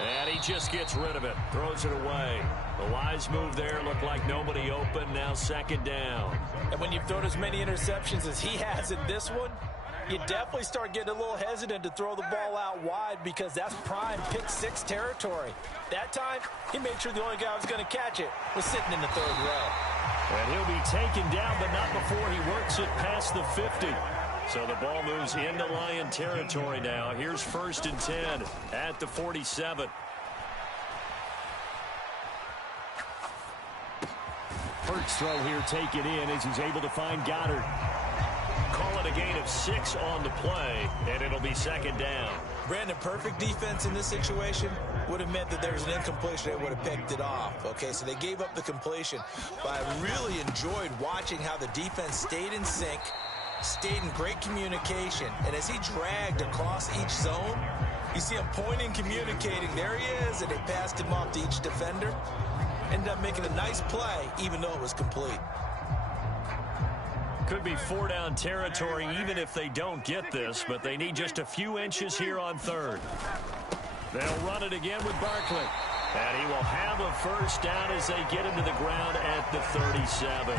And he just gets rid of it, throws it away. The wise move there, looked like nobody open, now second down. And when you've thrown as many interceptions as he has in this one, you definitely start getting a little hesitant to throw the ball out wide because that's prime pick six territory. That time, he made sure the only guy who was going to catch it was sitting in the third row. And he'll be taken down, but not before he works it past the 50. So the ball moves into Lion territory now. Here's 1st and 10 at the 47. First throw here taken in as he's able to find Goddard. Call it a gain of 6 on the play, and it'll be second down. Brandon, perfect defense in this situation would have meant that there was an incompletion. They would have picked it off. Okay, so they gave up the completion. But I really enjoyed watching how the defense stayed in sync, stayed in great communication. And as he dragged across each zone, you see him pointing, communicating. There he is, and they passed him off to each defender. Ended up making a nice play, even though it was complete. Could be 4-down territory even if they don't get this, but they need just a few inches here on third. They'll run it again with Barkley. And he will have a first down as they get him to the ground at the 37.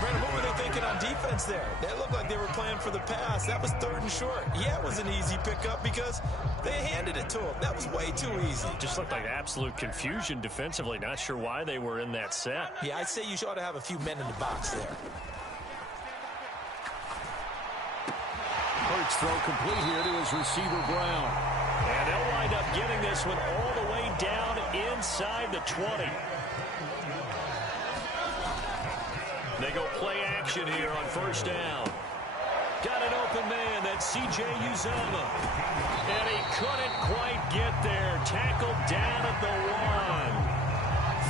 Brandon, what were they thinking on defense there? That looked like they were playing for the pass. That was 3rd and short. Yeah, it was an easy pickup because they handed it to him. That was way too easy. Just looked like absolute confusion defensively. Not sure why they were in that set. Yeah, I'd say you ought to have a few men in the box there. Hurts throw complete here to his receiver Brown. And they'll wind up getting this one all the way down inside the 20. They go play action here on 1st down. Got an open man, that's C.J. Uzomah. And he couldn't quite get there. Tackled down at the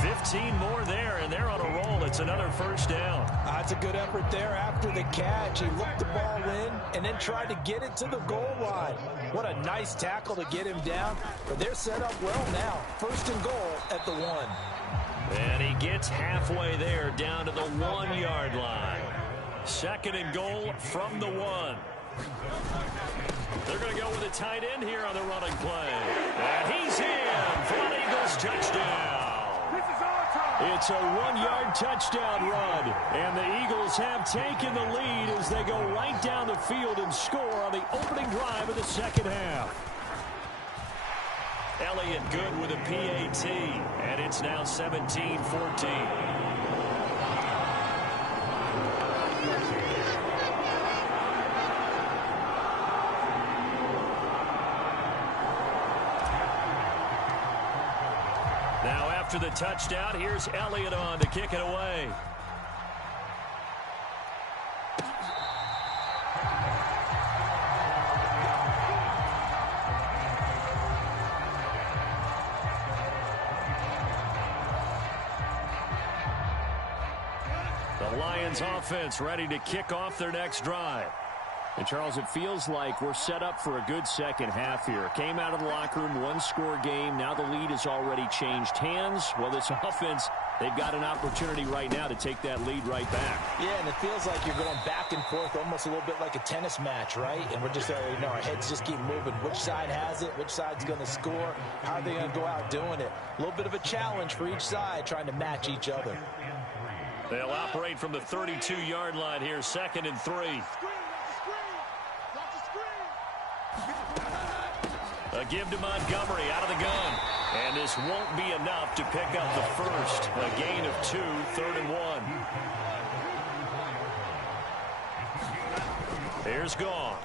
1. 15 more there, and they're on a roll. It's another first down. That's a good effort there after the catch. He looked the ball in and then tried to get it to the goal line. What a nice tackle to get him down. But they're set up well now. First and goal at the 1. And he gets halfway there down to the 1-yard line. Second and goal from the 1. They're going to go with a tight end here on the running play. And he's in for an Eagles touchdown. It's a 1-yard touchdown run. And the Eagles have taken the lead as they go right down the field and score on the opening drive of the second half. Elliott good with a PAT. And it's now 17-14. After the touchdown, here's Elliott on to kick it away. The Lions offense ready to kick off their next drive. And, Charles, it feels like we're set up for a good second half here. Came out of the locker room, one-score game. Now the lead has already changed hands. Well, this offense, they've got an opportunity right now to take that lead right back. Yeah, and it feels like you're going back and forth almost a little bit like a tennis match, right? And we're just, our heads just keep moving. Which side has it? Which side's going to score? How are they going to go out doing it? A little bit of a challenge for each side trying to match each other. They'll operate from the 32-yard line here, second and 3. A give to Montgomery out of the gun. And this won't be enough to pick up the first. A gain of 2, third and 1. Here's Goff.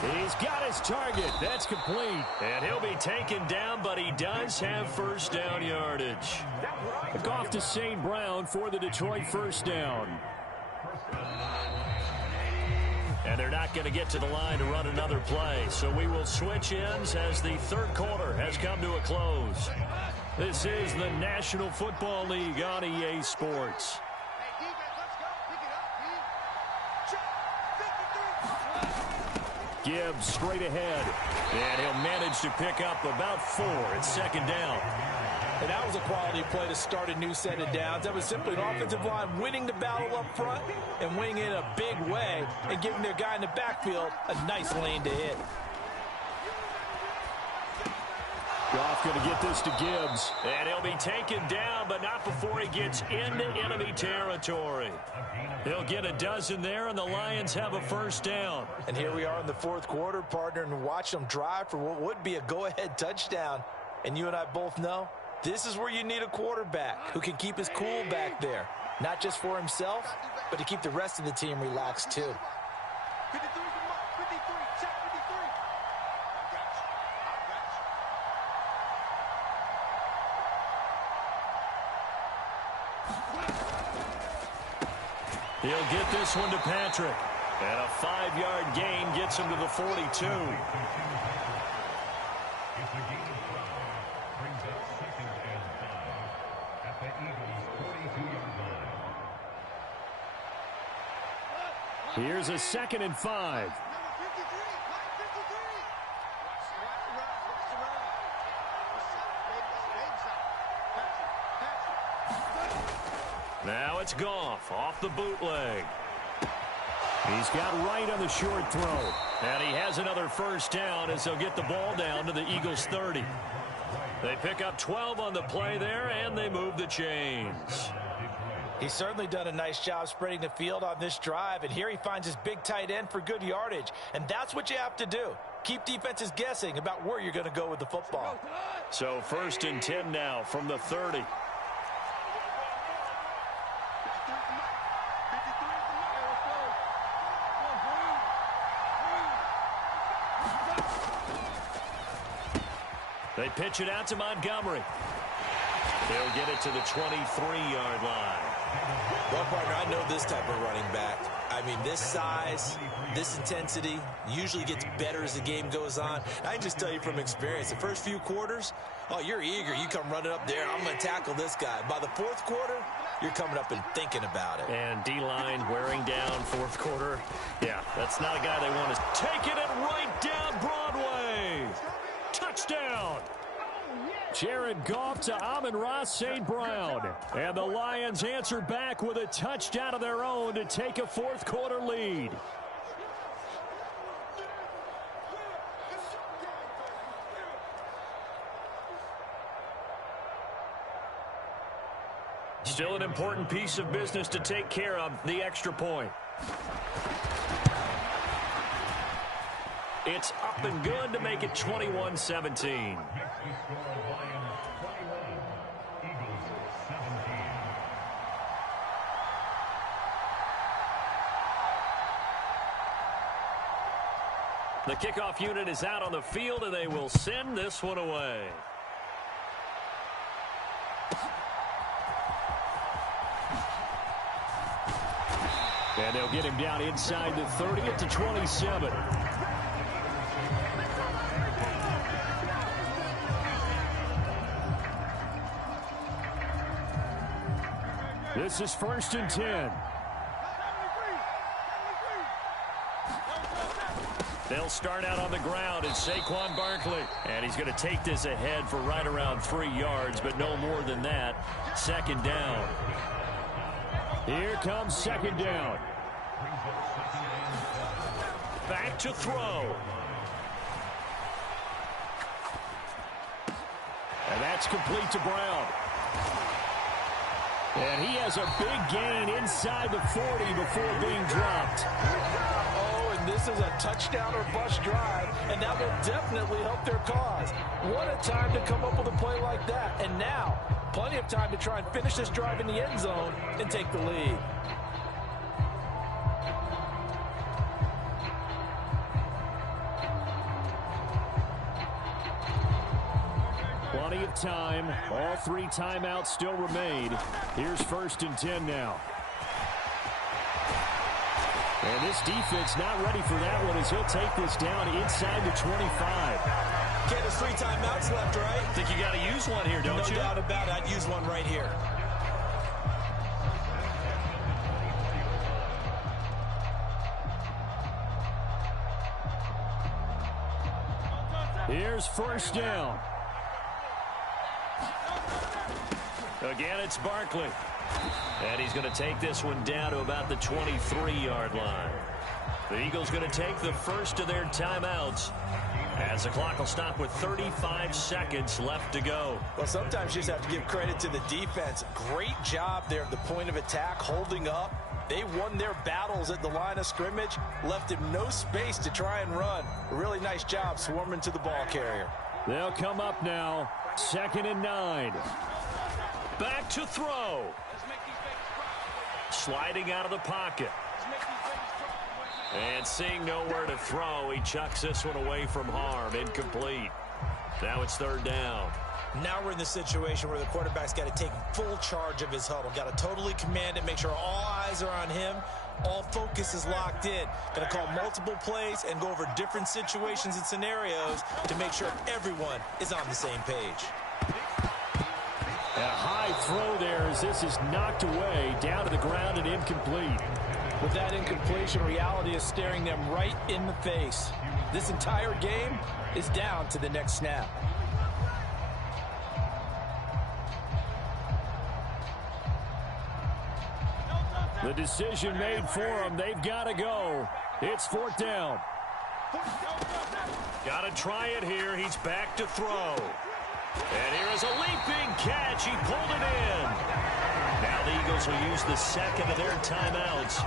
He's got his target. That's complete. And he'll be taken down, but he does have first down yardage. Goff to St. Brown for the Detroit first down. And they're not going to get to the line to run another play. So we will switch ends as the third quarter has come to a close. This is the National Football League on EA Sports. Gibbs straight ahead. And he'll manage to pick up about 4. It's second down. And that was a quality play to start a new set of downs. That was simply an offensive line winning the battle up front and winning it in a big way and giving their guy in the backfield a nice lane to hit. Goff going to get this to Gibbs. And he'll be taken down, but not before he gets into enemy territory. He'll get a dozen there, and the Lions have a first down. And here we are in the fourth quarter, partner, and watch them drive for what would be a go-ahead touchdown. And you and I both know this is where you need a quarterback who can keep his cool back there. Not just for himself, but to keep the rest of the team relaxed too. He'll get this one to Patrick. And a 5-yard gain gets him to the 42. Here's a second and 5. Now it's Goff off the bootleg. He's got right on the short throw. And he has another first down as they'll get the ball down to the Eagles 30. They pick up 12 on the play there, and they move the chains. He's certainly done a nice job spreading the field on this drive, and here he finds his big tight end for good yardage. And that's what you have to do. Keep defenses guessing about where you're going to go with the football. So first and 10 now from the 30. They pitch it out to Montgomery. They'll get it to the 23-yard line. Well, partner, I know this type of running back. I mean, this size, this intensity usually gets better as the game goes on. I can just tell you from experience, the first few quarters, oh, you're eager. You come running up there, I'm going to tackle this guy. By the fourth quarter, you're coming up and thinking about it. And D-line wearing down fourth quarter. Yeah, that's not a guy they want to take it right down Broadway. Touchdown. Jared Goff to Amon-Ra St. Brown. And the Lions answer back with a touchdown of their own to take a fourth quarter lead. Still an important piece of business to take care of, the extra point. It's up and good to make it 21-17. The kickoff unit is out on the field, and they will send this one away. And they'll get him down inside the 30 at the 27. This is 1st and 10. They'll start out on the ground, and Saquon Barkley. And he's going to take this ahead for right around 3 yards, but no more than that. 2nd down. Here comes 2nd down. Back to throw. And that's complete to Brown. And he has a big gain inside the 40 before being dropped. Oh, and this is a touchdown or bust drive, and that will definitely help their cause. What a time to come up with a play like that. And now, plenty of time to try and finish this drive in the end zone and take the lead. Plenty of time. All 3 timeouts still remain. Here's 1st and 10 now. And this defense not ready for that one as he'll take this down inside the 25. Okay, there's 3 timeouts left, right? I think you got to use one here, don't you? No doubt about it. I'd use one right here. Here's 1st down. Again, it's Barkley. And he's going to take this one down to about the 23-yard line. The Eagles going to take the first of their timeouts as the clock will stop with 35 seconds left to go. Well, sometimes you just have to give credit to the defense. Great job there at the point of attack, holding up. They won their battles at the line of scrimmage, left him no space to try and run. A really nice job swarming to the ball carrier. They'll come up now, 2nd and 9. Back to throw. Sliding out of the pocket. And seeing nowhere to throw, he chucks this one away from harm. Incomplete. Now it's 3rd down. Now we're in the situation where the quarterback's got to take full charge of his huddle. Got to totally command it, make sure all eyes are on him. All focus is locked in. Going to call multiple plays and go over different situations and scenarios to make sure everyone is on the same page. A high throw there as this is knocked away, down to the ground and incomplete. With that incompletion, reality is staring them right in the face. This entire game is down to the next snap. The decision made for them. They've got to go. It's 4th down. Got to try it here. He's back to throw. And here is a leaping catch. He pulled it in. Now the Eagles will use the 2nd of their timeouts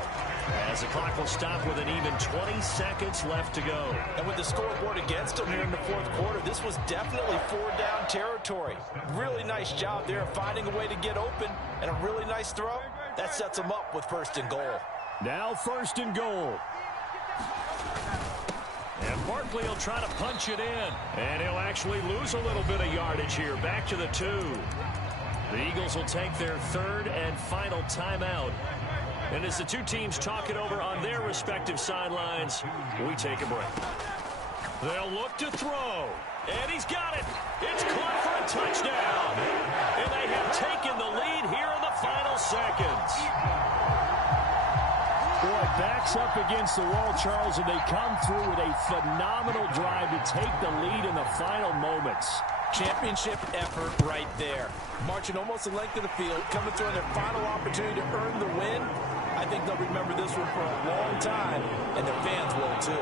as the clock will stop with an even 20 seconds left to go. And with the scoreboard against them here in the 4th quarter, this was definitely 4-down territory. Really nice job there finding a way to get open, and a really nice throw. That sets them up with 1st and goal. Now 1st and goal. And Barkley will try to punch it in. And he'll actually lose a little bit of yardage here. Back to the 2. The Eagles will take their third and final timeout. And as the two teams talk it over on their respective sidelines, we take a break. They'll look to throw. And he's got it. It's caught for a touchdown. And they have taken the lead here in the final seconds. Boy, backs up against the wall, Charles, and they come through with a phenomenal drive to take the lead in the final moments. Championship effort right there. Marching almost the length of the field, coming through on their final opportunity to earn the win. I think they'll remember this one for a long time, and their fans will too.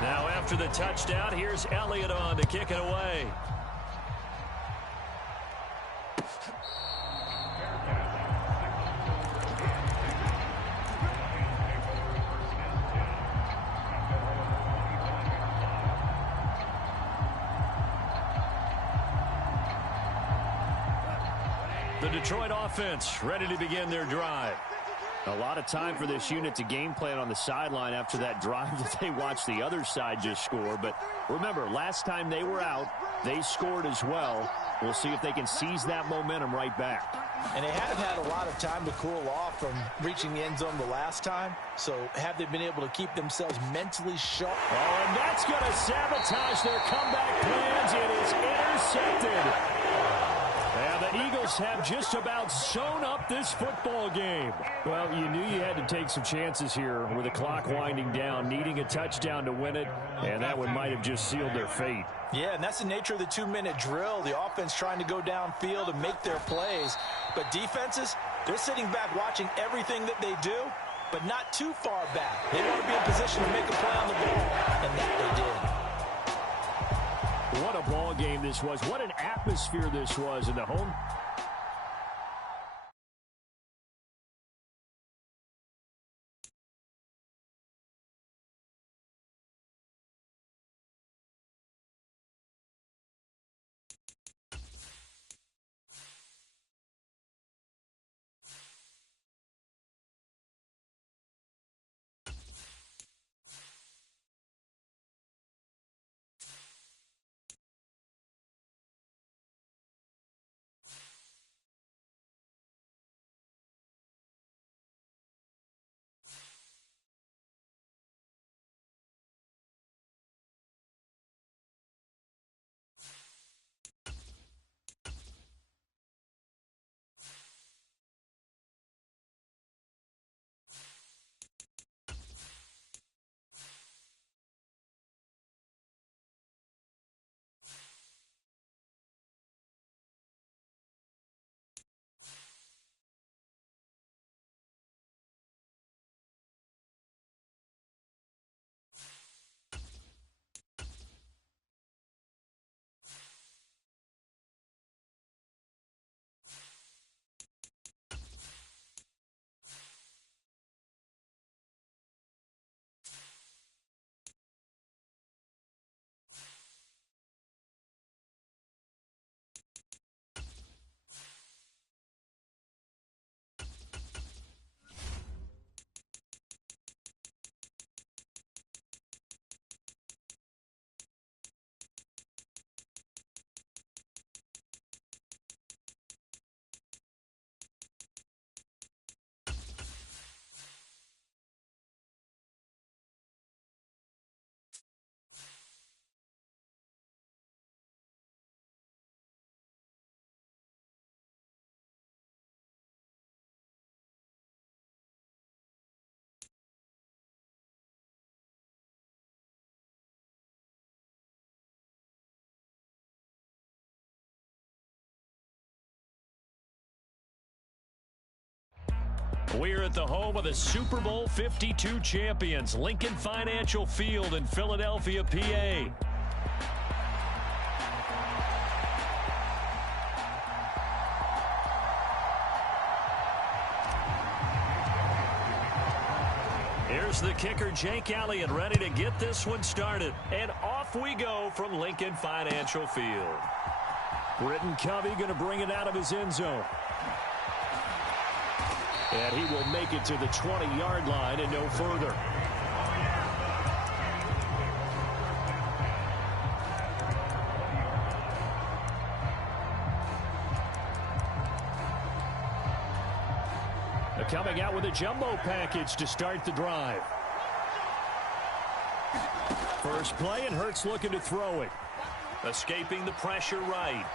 Now after the touchdown, here's Elliott on to kick it away. The Detroit offense ready to begin their drive. A lot of time for this unit to game plan on the sideline after that drive that they watched the other side just score. But remember, last time they were out, they scored as well. We'll see if they can seize that momentum right back. And they have had a lot of time to cool off from reaching the end zone the last time. So have they been able to keep themselves mentally sharp? Oh, and that's going to sabotage their comeback plans. It is intercepted. And the Eagles have just about sewn up this football game. Well, you knew you had to take some chances here with the clock winding down, needing a touchdown to win it, and that one might have just sealed their fate. Yeah, and that's the nature of the 2-minute drill. The offense trying to go downfield and make their plays. But defenses, they're sitting back watching everything that they do, but not too far back. They want to be in position to make a play on the ball, and that they did. What a ball game this was. What an atmosphere this was in the home. We're at the home of the Super Bowl 52 champions, Lincoln Financial Field in Philadelphia, PA. Here's the kicker, Jake Elliott, ready to get this one started. And off we go from Lincoln Financial Field. Britton Covey going to bring it out of his end zone. And he will make it to the 20-yard line and no further. Coming out with a jumbo package to start the drive. First play, and Hurts looking to throw it. Escaping the pressure right.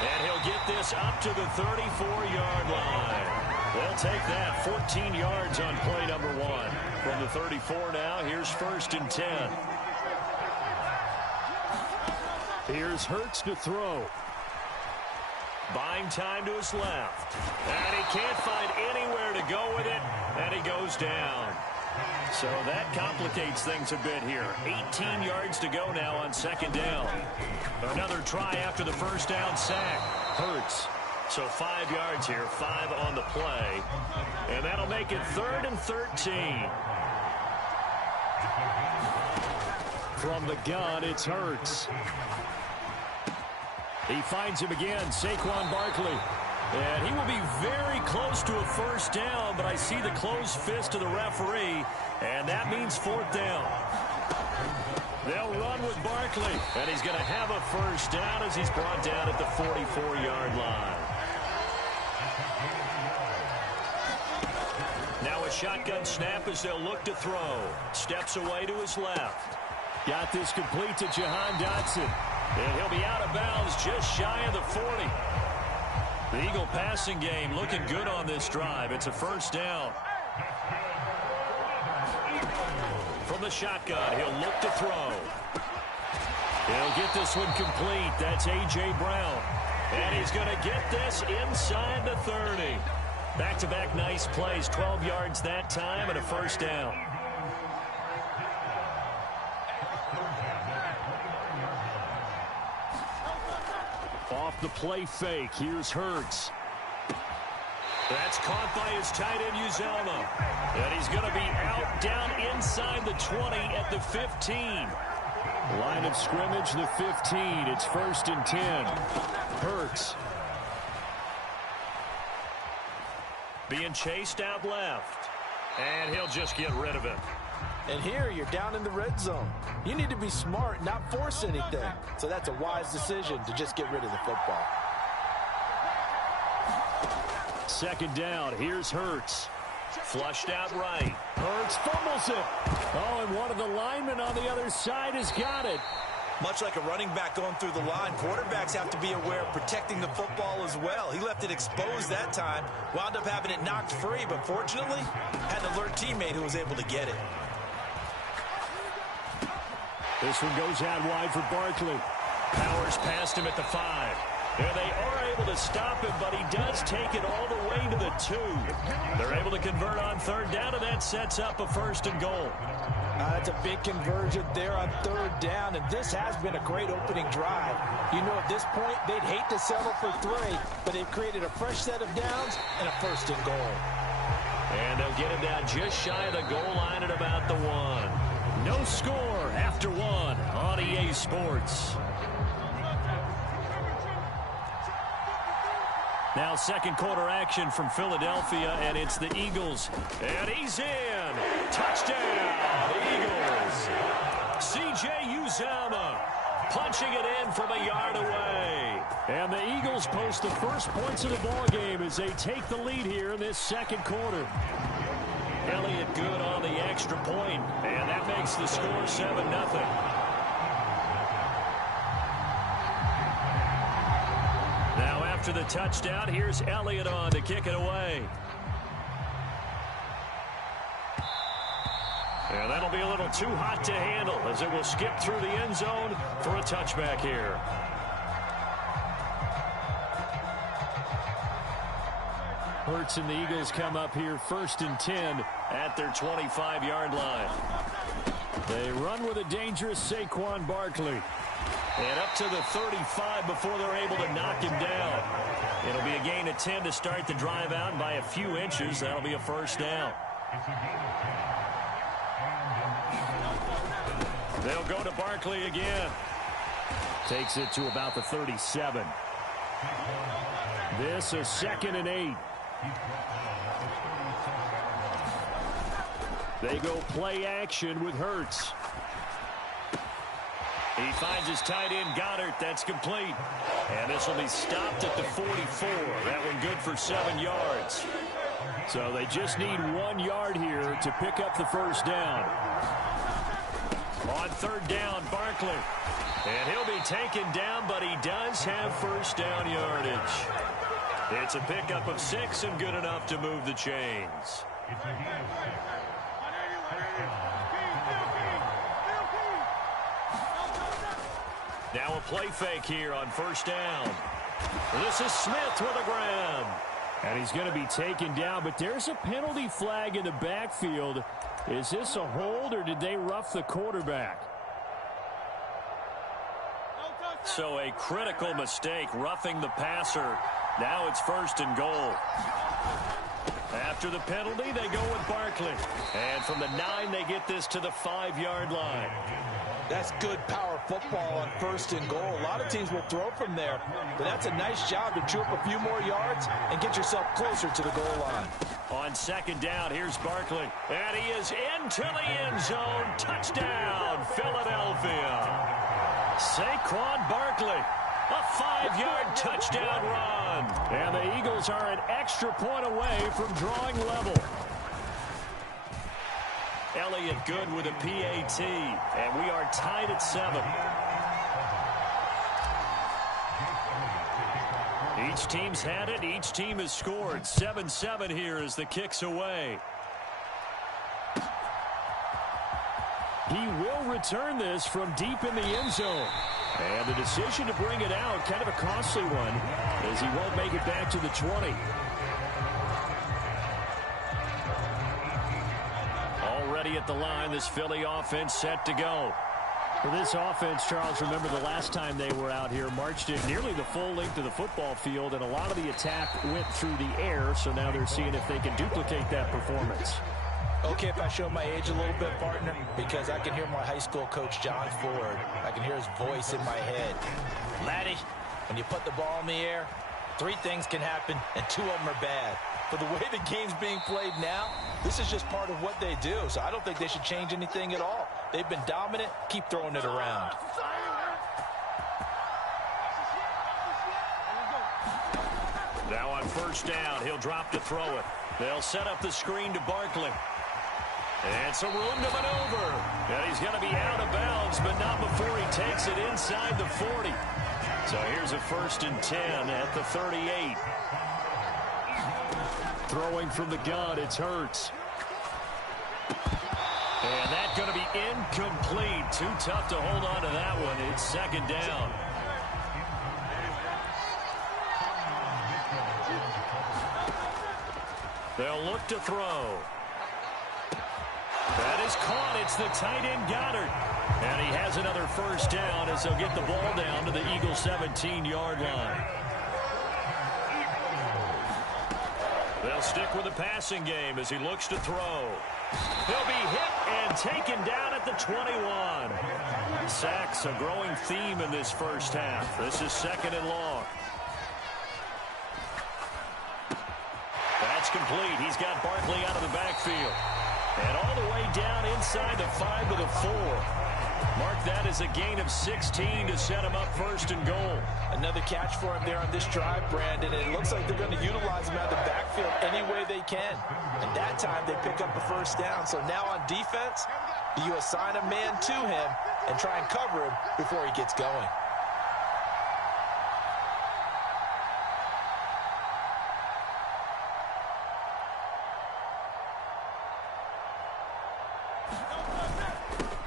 And he'll get this up to the 34-yard line. They'll take that 14 yards on play number 1. From the 34 now, here's 1st and 10. Here's Hurts to throw. Buying time to his left. And he can't find anywhere to go with it, and he goes down. So that complicates things a bit here. 18 yards to go now on 2nd down. Another try after the 1st down sack. Hurts. So 5 yards here, 5 on the play. And that'll make it 3rd and 13. From the gun, it's Hurts. He finds him again, Saquon Barkley. And he will be very close to a 1st down, but I see the closed fist of the referee, and that means 4th down. They'll run with Barkley, and he's going to have a 1st down as he's brought down at the 44-yard line. Now a shotgun snap as they'll look to throw. Steps away to his left. Got this complete to Jahan Dotson. And he'll be out of bounds just shy of the 40. The Eagle passing game looking good on this drive. It's a 1st down. From the shotgun, he'll look to throw. He'll get this one complete. That's A.J. Brown. And he's going to get this inside the 30. Back-to-back nice plays. 12 yards that time and a 1st down. Off the play fake, here's Hurts. That's caught by his tight end, Uzomah. And he's going to be out down inside the 20 at the 15. Line of scrimmage, the 15. It's 1st and 10. Hurts. Being chased out left. And he'll just get rid of it. And here you're down in the red zone. You need to be smart, not force anything. So that's a wise decision to just get rid of the football. 2nd down. Here's Hurts. Flushed out right. Hurts fumbles it. Oh, and one of the linemen on the other side has got it. Much like a running back going through the line, quarterbacks have to be aware of protecting the football as well. He left it exposed that time, wound up having it knocked free, but fortunately, had an alert teammate who was able to get it. This one goes out wide for Barkley. Powers past him at the 5. And they are able to stop him, but he does take it all the way to the 2. They're able to convert on 3rd down, and that sets up a 1st and goal. That's a big conversion there on 3rd down, and this has been a great opening drive. You know, at this point, they'd hate to settle for 3, but they've created a fresh set of downs and a 1st and goal. And they'll get him down just shy of the goal line at about the 1. No score after 1 on EA Sports. Now 2nd quarter action from Philadelphia, and it's the Eagles. And he's in. Touchdown, Eagles. C.J. Uzomah punching it in from a yard away. And the Eagles post the first points of the ball game as they take the lead here in this 2nd quarter. Elliott good on the extra point, and that makes the score 7-0. Now after the touchdown, here's Elliott on to kick it away. And that'll be a little too hot to handle as it will skip through the end zone for a touchback here. Hurts and the Eagles come up here 1st and 10 at their 25-yard line. They run with a dangerous Saquon Barkley. And up to the 35 before they're able to knock him down. It'll be a gain of 10 to start the drive out, and by a few inches, that'll be a 1st down. They'll go to Barkley again. Takes it to about the 37. This is 2nd and 8. They go play action with Hurts. He finds his tight end, Goddard. That's complete. And this will be stopped at the 44. That one good for 7 yards. So they just need 1 yard here to pick up the first down. On third down, Barkley. And he'll be taken down, but he does have first down yardage. It's a pickup of 6 and good enough to move the chains. Now a play fake here on first down. This is Smith with a grab. And he's going to be taken down, but there's a penalty flag in the backfield. Is this a hold, or did they rough the quarterback? So a critical mistake, roughing the passer. Now it's first and goal. After the penalty, they go with Barkley. And from the 9, they get this to the 5-yard line. That's good power football on first and goal. A lot of teams will throw from there, but that's a nice job to chew up a few more yards and get yourself closer to the goal line. On second down, here's Barkley. And he is into the end zone. Touchdown, Philadelphia. Saquon Barkley, a 5-yard touchdown run. And the Eagles are an extra point away from drawing level. Elliott good with a PAT, and we are tied at 7. Each team's had it. Each team has scored. 7-7 here as the kick's away. He will return this from deep in the end zone. And the decision to bring it out, kind of a costly one, as he won't make it back to the 20. Already at the line, this Philly offense set to go. For this offense, Charles, remember the last time they were out here, marched it nearly the full length of the football field, and a lot of the attack went through the air, so now they're seeing if they can duplicate that performance. Okay, if I show my age a little bit, partner, because I can hear my high school coach, John Ford. I can hear his voice in my head. Laddie, when you put the ball in the air, 3 things can happen, and 2 of them are bad. But the way the game's being played now, this is just part of what they do. So I don't think they should change anything at all. They've been dominant. Keep throwing it around. Now on first down, he'll drop to throw it. They'll set up the screen to Barkley. And some room to maneuver. And he's going to be out of bounds, but not before he takes it inside the 40. So here's a 1st and 10 at the 38. Throwing from the gun, it's Hurts. And that's going to be incomplete. Too tough to hold on to that one. It's second down. They'll look to throw. That is caught. It's the tight end Goddard. And he has another first down as they'll get the ball down to the Eagles' 17-yard line. They'll stick with the passing game as he looks to throw. He'll be hit and taken down at the 21. Sacks, a growing theme in this first half. This is 2nd and long. That's complete. He's got Barkley out of the backfield. And all the way down inside the 5 to the 4. Mark that as a gain of 16 to set him up 1st and goal. Another catch for him there on this drive, Brandon. And it looks like they're going to utilize him out of the backfield any way they can. And that time they pick up the first down. So now on defense, do you assign a man to him and try and cover him before he gets going?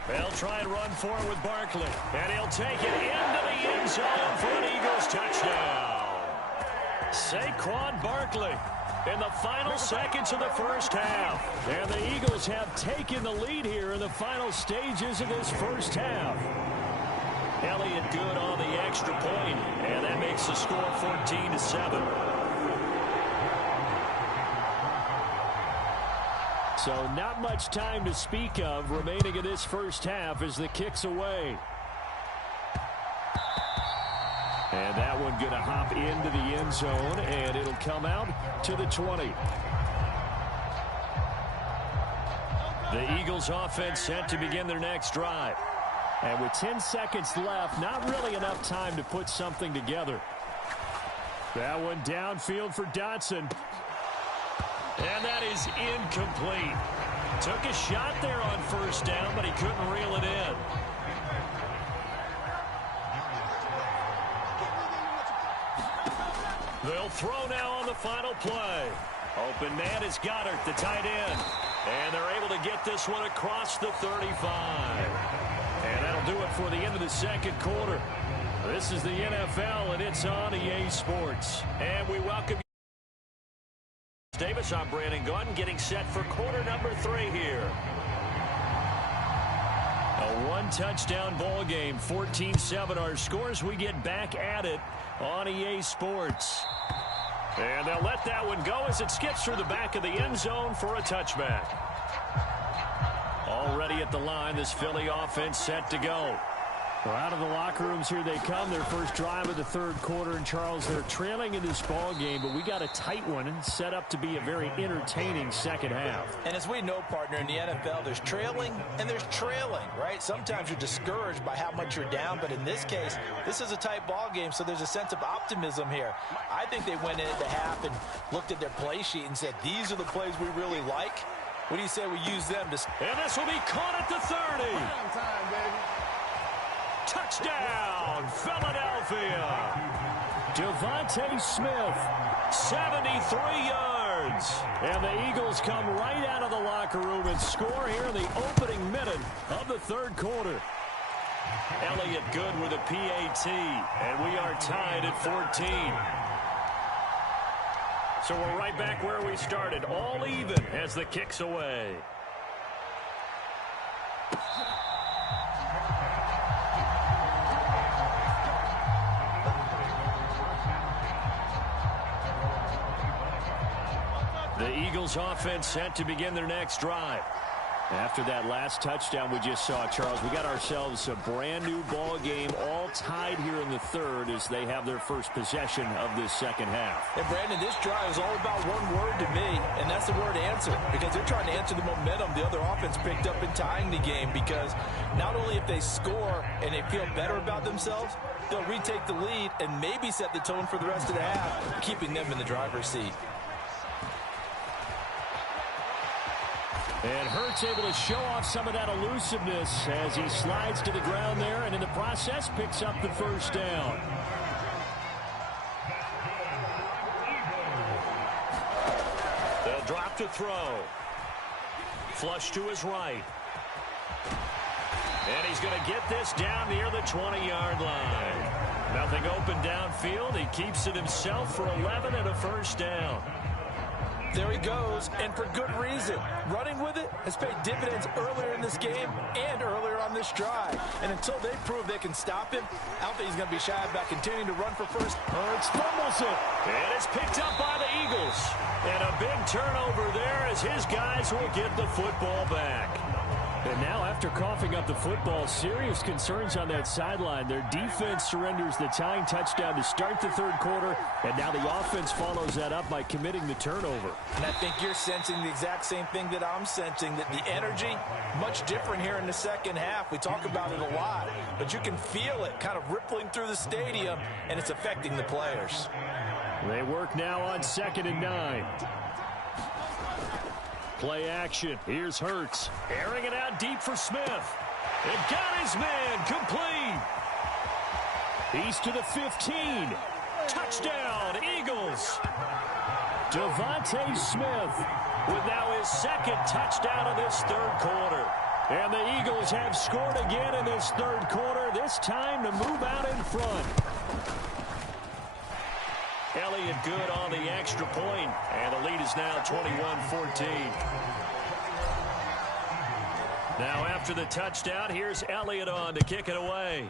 They'll try and run for it with Barkley. And he'll take it into the end zone for an Eagles touchdown. Saquon Barkley in the final seconds of the first half. And the Eagles have taken the lead here in the final stages of this first half. Elliott good on the extra point, and that makes the score 14-7. So not much time to speak of remaining in this first half as the kick's away. And that one going to hop into the end zone, and it'll come out to the 20. The Eagles offense set to begin their next drive. And with 10 seconds left, not really enough time to put something together. That one downfield for Dotson. And that is incomplete. Took a shot there on first down, but he couldn't reel it in. They'll throw now on the final play. Open man is Goddard, the tight end. And they're able to get this one across the 35. And that'll do it for the end of the second quarter. This is the NFL, and it's on EA Sports. And we welcome you. Davis, I'm Brandon Gunn, getting set for quarter number 3 here. A one-touchdown ball game, 14-7 our scores. We get back at it on EA Sports. And they'll let that one go as it skips through the back of the end zone for a touchback. Already at the line, this Philly offense set to go. Well, out of the locker rooms here they come. Their first drive of the third quarter. And, Charles, they're trailing in this ball game, but we got a tight one and set up to be a very entertaining second half. And as we know, partner, in the NFL, there's trailing and there's trailing, right? Sometimes you're discouraged by how much you're down, but in this case, this is a tight ball game, so there's a sense of optimism here. I think they went into half and looked at their play sheet and said, these are the plays we really like. What do you say we use them to... And this will be caught at the 30. Time, baby. Touchdown, Philadelphia. Devontae Smith, 73 yards. And the Eagles come right out of the locker room and score here in the opening minute of the third quarter. Elliott good with a PAT, and we are tied at 14. So we're right back where we started, all even as the kick's away. The Eagles offense set to begin their next drive. After that last touchdown we just saw, Charles, we got ourselves a brand new ball game, all tied here in the third as they have their first possession of this second half. And Brandon, this drive is all about one word to me, and that's the word answer, because they're trying to answer the momentum the other offense picked up in tying the game, because not only if they score and they feel better about themselves, they'll retake the lead and maybe set the tone for the rest of the half, keeping them in the driver's seat. And Hurts able to show off some of that elusiveness as he slides to the ground there and in the process picks up the first down. They'll drop to throw. Flush to his right. And he's going to get this down near the 20-yard line. Nothing open downfield. He keeps it himself for 11 and a first down. There he goes, and for good reason. Running with it has paid dividends earlier in this game and earlier on this drive. And until they prove they can stop him, I don't think he's going to be shy about continuing to run for first. Hurts fumbles it. And it's picked up by the Eagles. And a big turnover there as his guys will get the football back. And now after coughing up the football, serious concerns on that sideline. Their defense surrenders the tying touchdown to start the third quarter, and now the offense follows that up by committing the turnover. And I think you're sensing the exact same thing that I'm sensing, that the energy, much different here in the second half. We talk about it a lot, but you can feel it kind of rippling through the stadium, and it's affecting the players. They work now on 2nd and 9. Play action. Here's Hurts. Airing it out deep for Smith. And got his man complete. He's to the 15. Touchdown, Eagles. Devontae Smith With now his second touchdown of this third quarter. And the Eagles have scored again in this third quarter, this time to move out in front. Elliott good on the extra point, and the lead is now 21-14. Now after the touchdown, here's Elliott on to kick it away.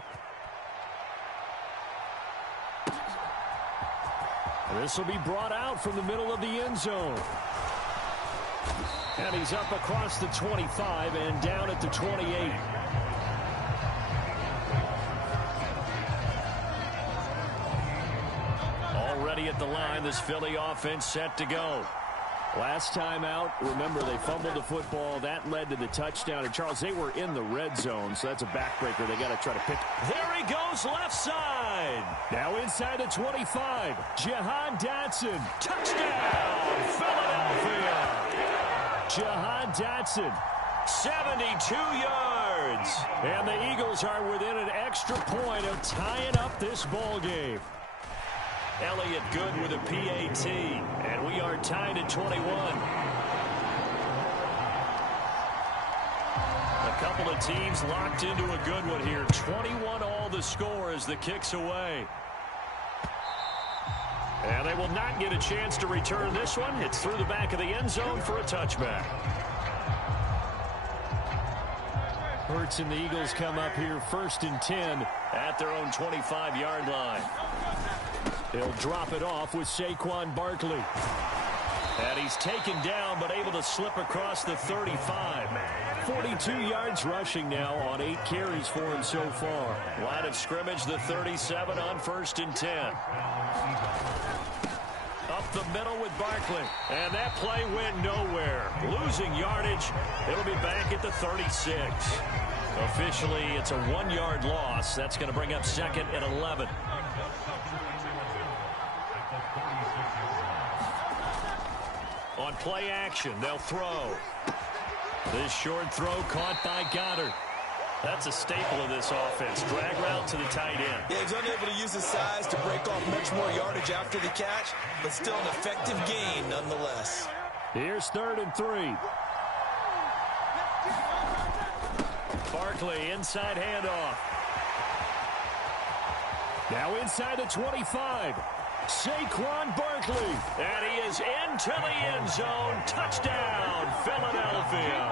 This will be brought out from the middle of the end zone. And he's up across the 25 and down at the 28. Already at the line, this Philly offense set to go. Last time out, remember, they fumbled the football. That led to the touchdown. And, Charles, they were in the red zone, so that's a backbreaker. They got to try to pick. There he goes, left side. Now inside the 25. Jahan Dotson. Touchdown, Philadelphia. Jahan Dotson. 72 yards. And the Eagles are within an extra point of tying up this ball game. Elliott Good with a PAT, and we are tied at 21. A couple of teams locked into a good one here. 21 all the score as the kick's away. And they will not get a chance to return this one. It's through the back of the end zone for a touchback. Hurts and the Eagles come up here 1st and 10 at their own 25-yard line. He'll drop it off with Saquon Barkley. And he's taken down but able to slip across the 35. 42 yards rushing now on 8 carries for him so far. Line of scrimmage, the 37 on 1st and 10. Up the middle with Barkley. And that play went nowhere. Losing yardage. It'll be back at the 36. Officially, it's a 1-yard loss. That's going to bring up 2nd and 11. On play action, they'll throw. This short throw caught by Goddard. That's a staple of this offense. Drag route to the tight end. Yeah, he's unable to use his size to break off much more yardage after the catch, but still an effective gain nonetheless. Here's 3rd and 3. Barkley, inside handoff. Now inside the 25. Saquon Barkley. And he is into the end zone. Touchdown, Philadelphia.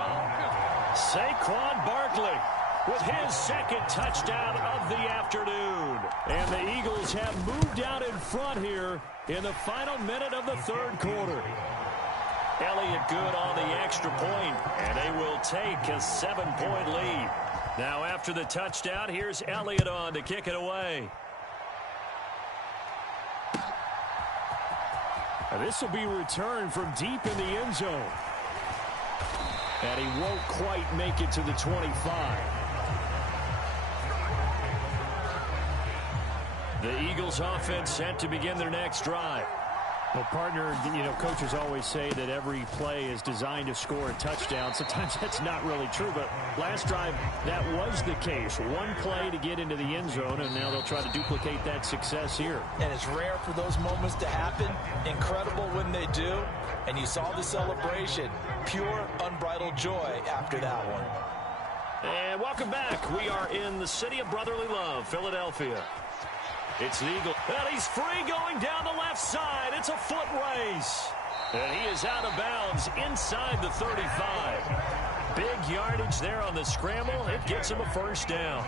Saquon Barkley with his 2nd touchdown of the afternoon. And the Eagles have moved out in front here in the final minute of the 3rd quarter. Elliott Good on the extra point, and they will take a 7-point lead. Now after the touchdown, here's Elliott on to kick it away. This will be returned from deep in the end zone. And he won't quite make it to the 25. The Eagles offense set to begin their next drive. Well, partner, coaches always say that every play is designed to score a touchdown. Sometimes that's not really true, but last drive, that was the case. One play to get into the end zone, and now they'll try to duplicate that success here. And it's rare for those moments to happen. Incredible when they do. And you saw the celebration. Pure, unbridled joy after that one. And welcome back. We are in the city of brotherly love, Philadelphia. It's the Eagle. And he's free going down the left side. It's a foot race. And he is out of bounds inside the 35. Big yardage there on the scramble. It gets him a 1st down.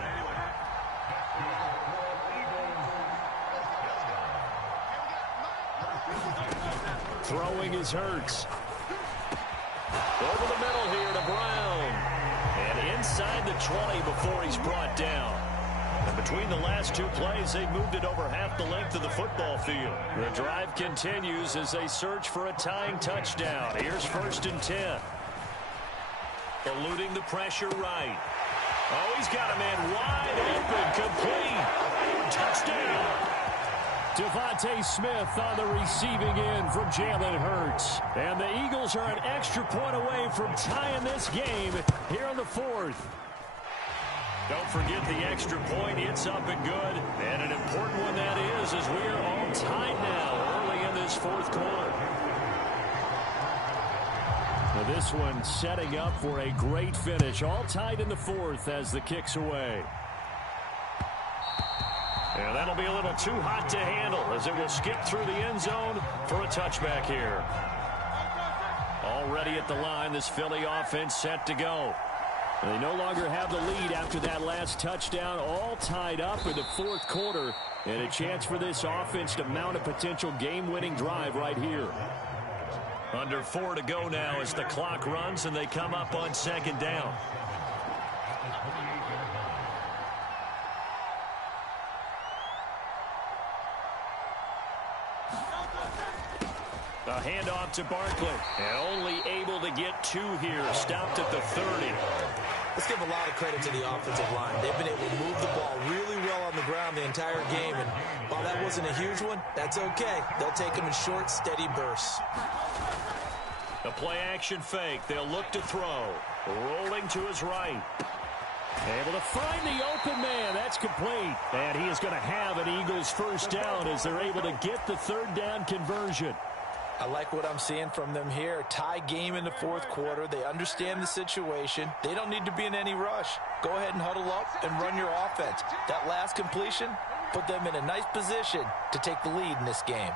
Throwing is Hurts. Over the middle here to Brown. And inside the 20 before he's brought down. And between the last 2 plays, they've moved it over half the length of the football field. The drive continues as they search for a tying touchdown. Here's 1st and 10. Eluding the pressure right. Oh, he's got a man wide open, complete. Touchdown. Devontae Smith on the receiving end from Jalen Hurts. And the Eagles are an extra point away from tying this game here in the 4th. Don't forget the extra point. It's up and good. And an important one that is, as we are all tied now early in this 4th quarter. Now this one setting up for a great finish. All tied in the 4th as the kick's away. And that'll be a little too hot to handle as it will skip through the end zone for a touchback here. Already at the line, this Philly offense set to go. They no longer have the lead after that last touchdown. All tied up in the 4th quarter. And a chance for this offense to mount a potential game-winning drive right here. Under 4 to go now as the clock runs and they come up on 2nd down. A handoff to Barkley. And only able to get 2 here. Stopped at the 30. Let's give a lot of credit to the offensive line. They've been able to move the ball really well on the ground the entire game. And while that wasn't a huge one, that's okay. They'll take them in short, steady bursts. A play-action fake. They'll look to throw. Rolling to his right. Able to find the open man. That's complete. And he is going to have an Eagles first down as they're able to get the 3rd down conversion. I like what I'm seeing from them here. Tie game in the 4th quarter. They understand the situation. They don't need to be in any rush. Go ahead and huddle up and run your offense. That last completion put them in a nice position to take the lead in this game.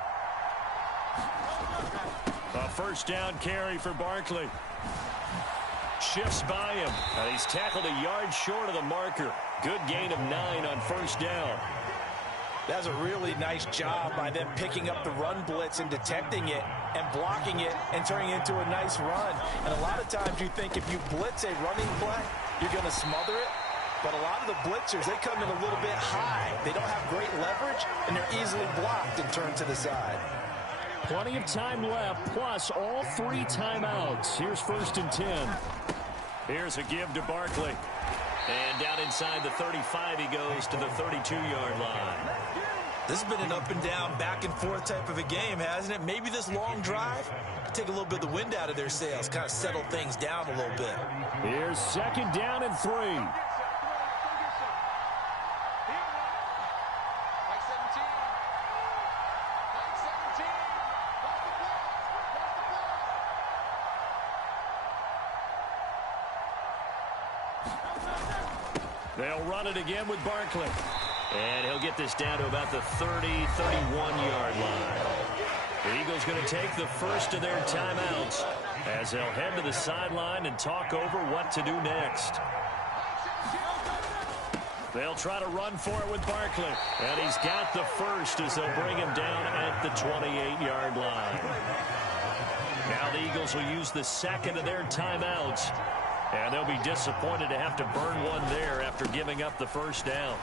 A first down carry for Barkley. Shifts by him. And he's tackled a yard short of the marker. Good gain of 9 on first down. That's a really nice job by them picking up the run blitz and detecting it and blocking it and turning it into a nice run. And a lot of times you think if you blitz a running play, you're going to smother it. But a lot of the blitzers, they come in a little bit high. They don't have great leverage, and they're easily blocked and turned to the side. Plenty of time left, plus all 3 timeouts. Here's 1st and 10. Here's a give to Barkley. And down inside the 35, he goes to the 32-yard line. This has been an up and down, back and forth type of a game, hasn't it? Maybe this long drive could take a little bit of the wind out of their sails, kind of settle things down a little bit. Here's 2nd down and 3. They'll run it again with Barkley. And he'll get this down to about the 30, 31-yard line. The Eagles going to take the first of their timeouts as they'll head to the sideline and talk over what to do next. They'll try to run for it with Barkley. And he's got the first as they'll bring him down at the 28-yard line. Now the Eagles will use the 2nd of their timeouts. And they'll be disappointed to have to burn one there after giving up the first down.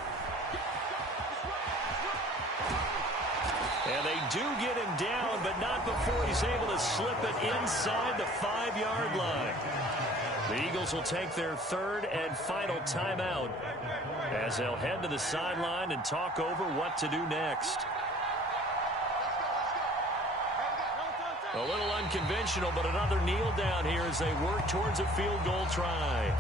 And they do get him down, but not before he's able to slip it inside the 5-yard line. The Eagles will take their 3rd and final timeout as they'll head to the sideline and talk over what to do next. A little unconventional, but another kneel down here as they work towards a field goal try.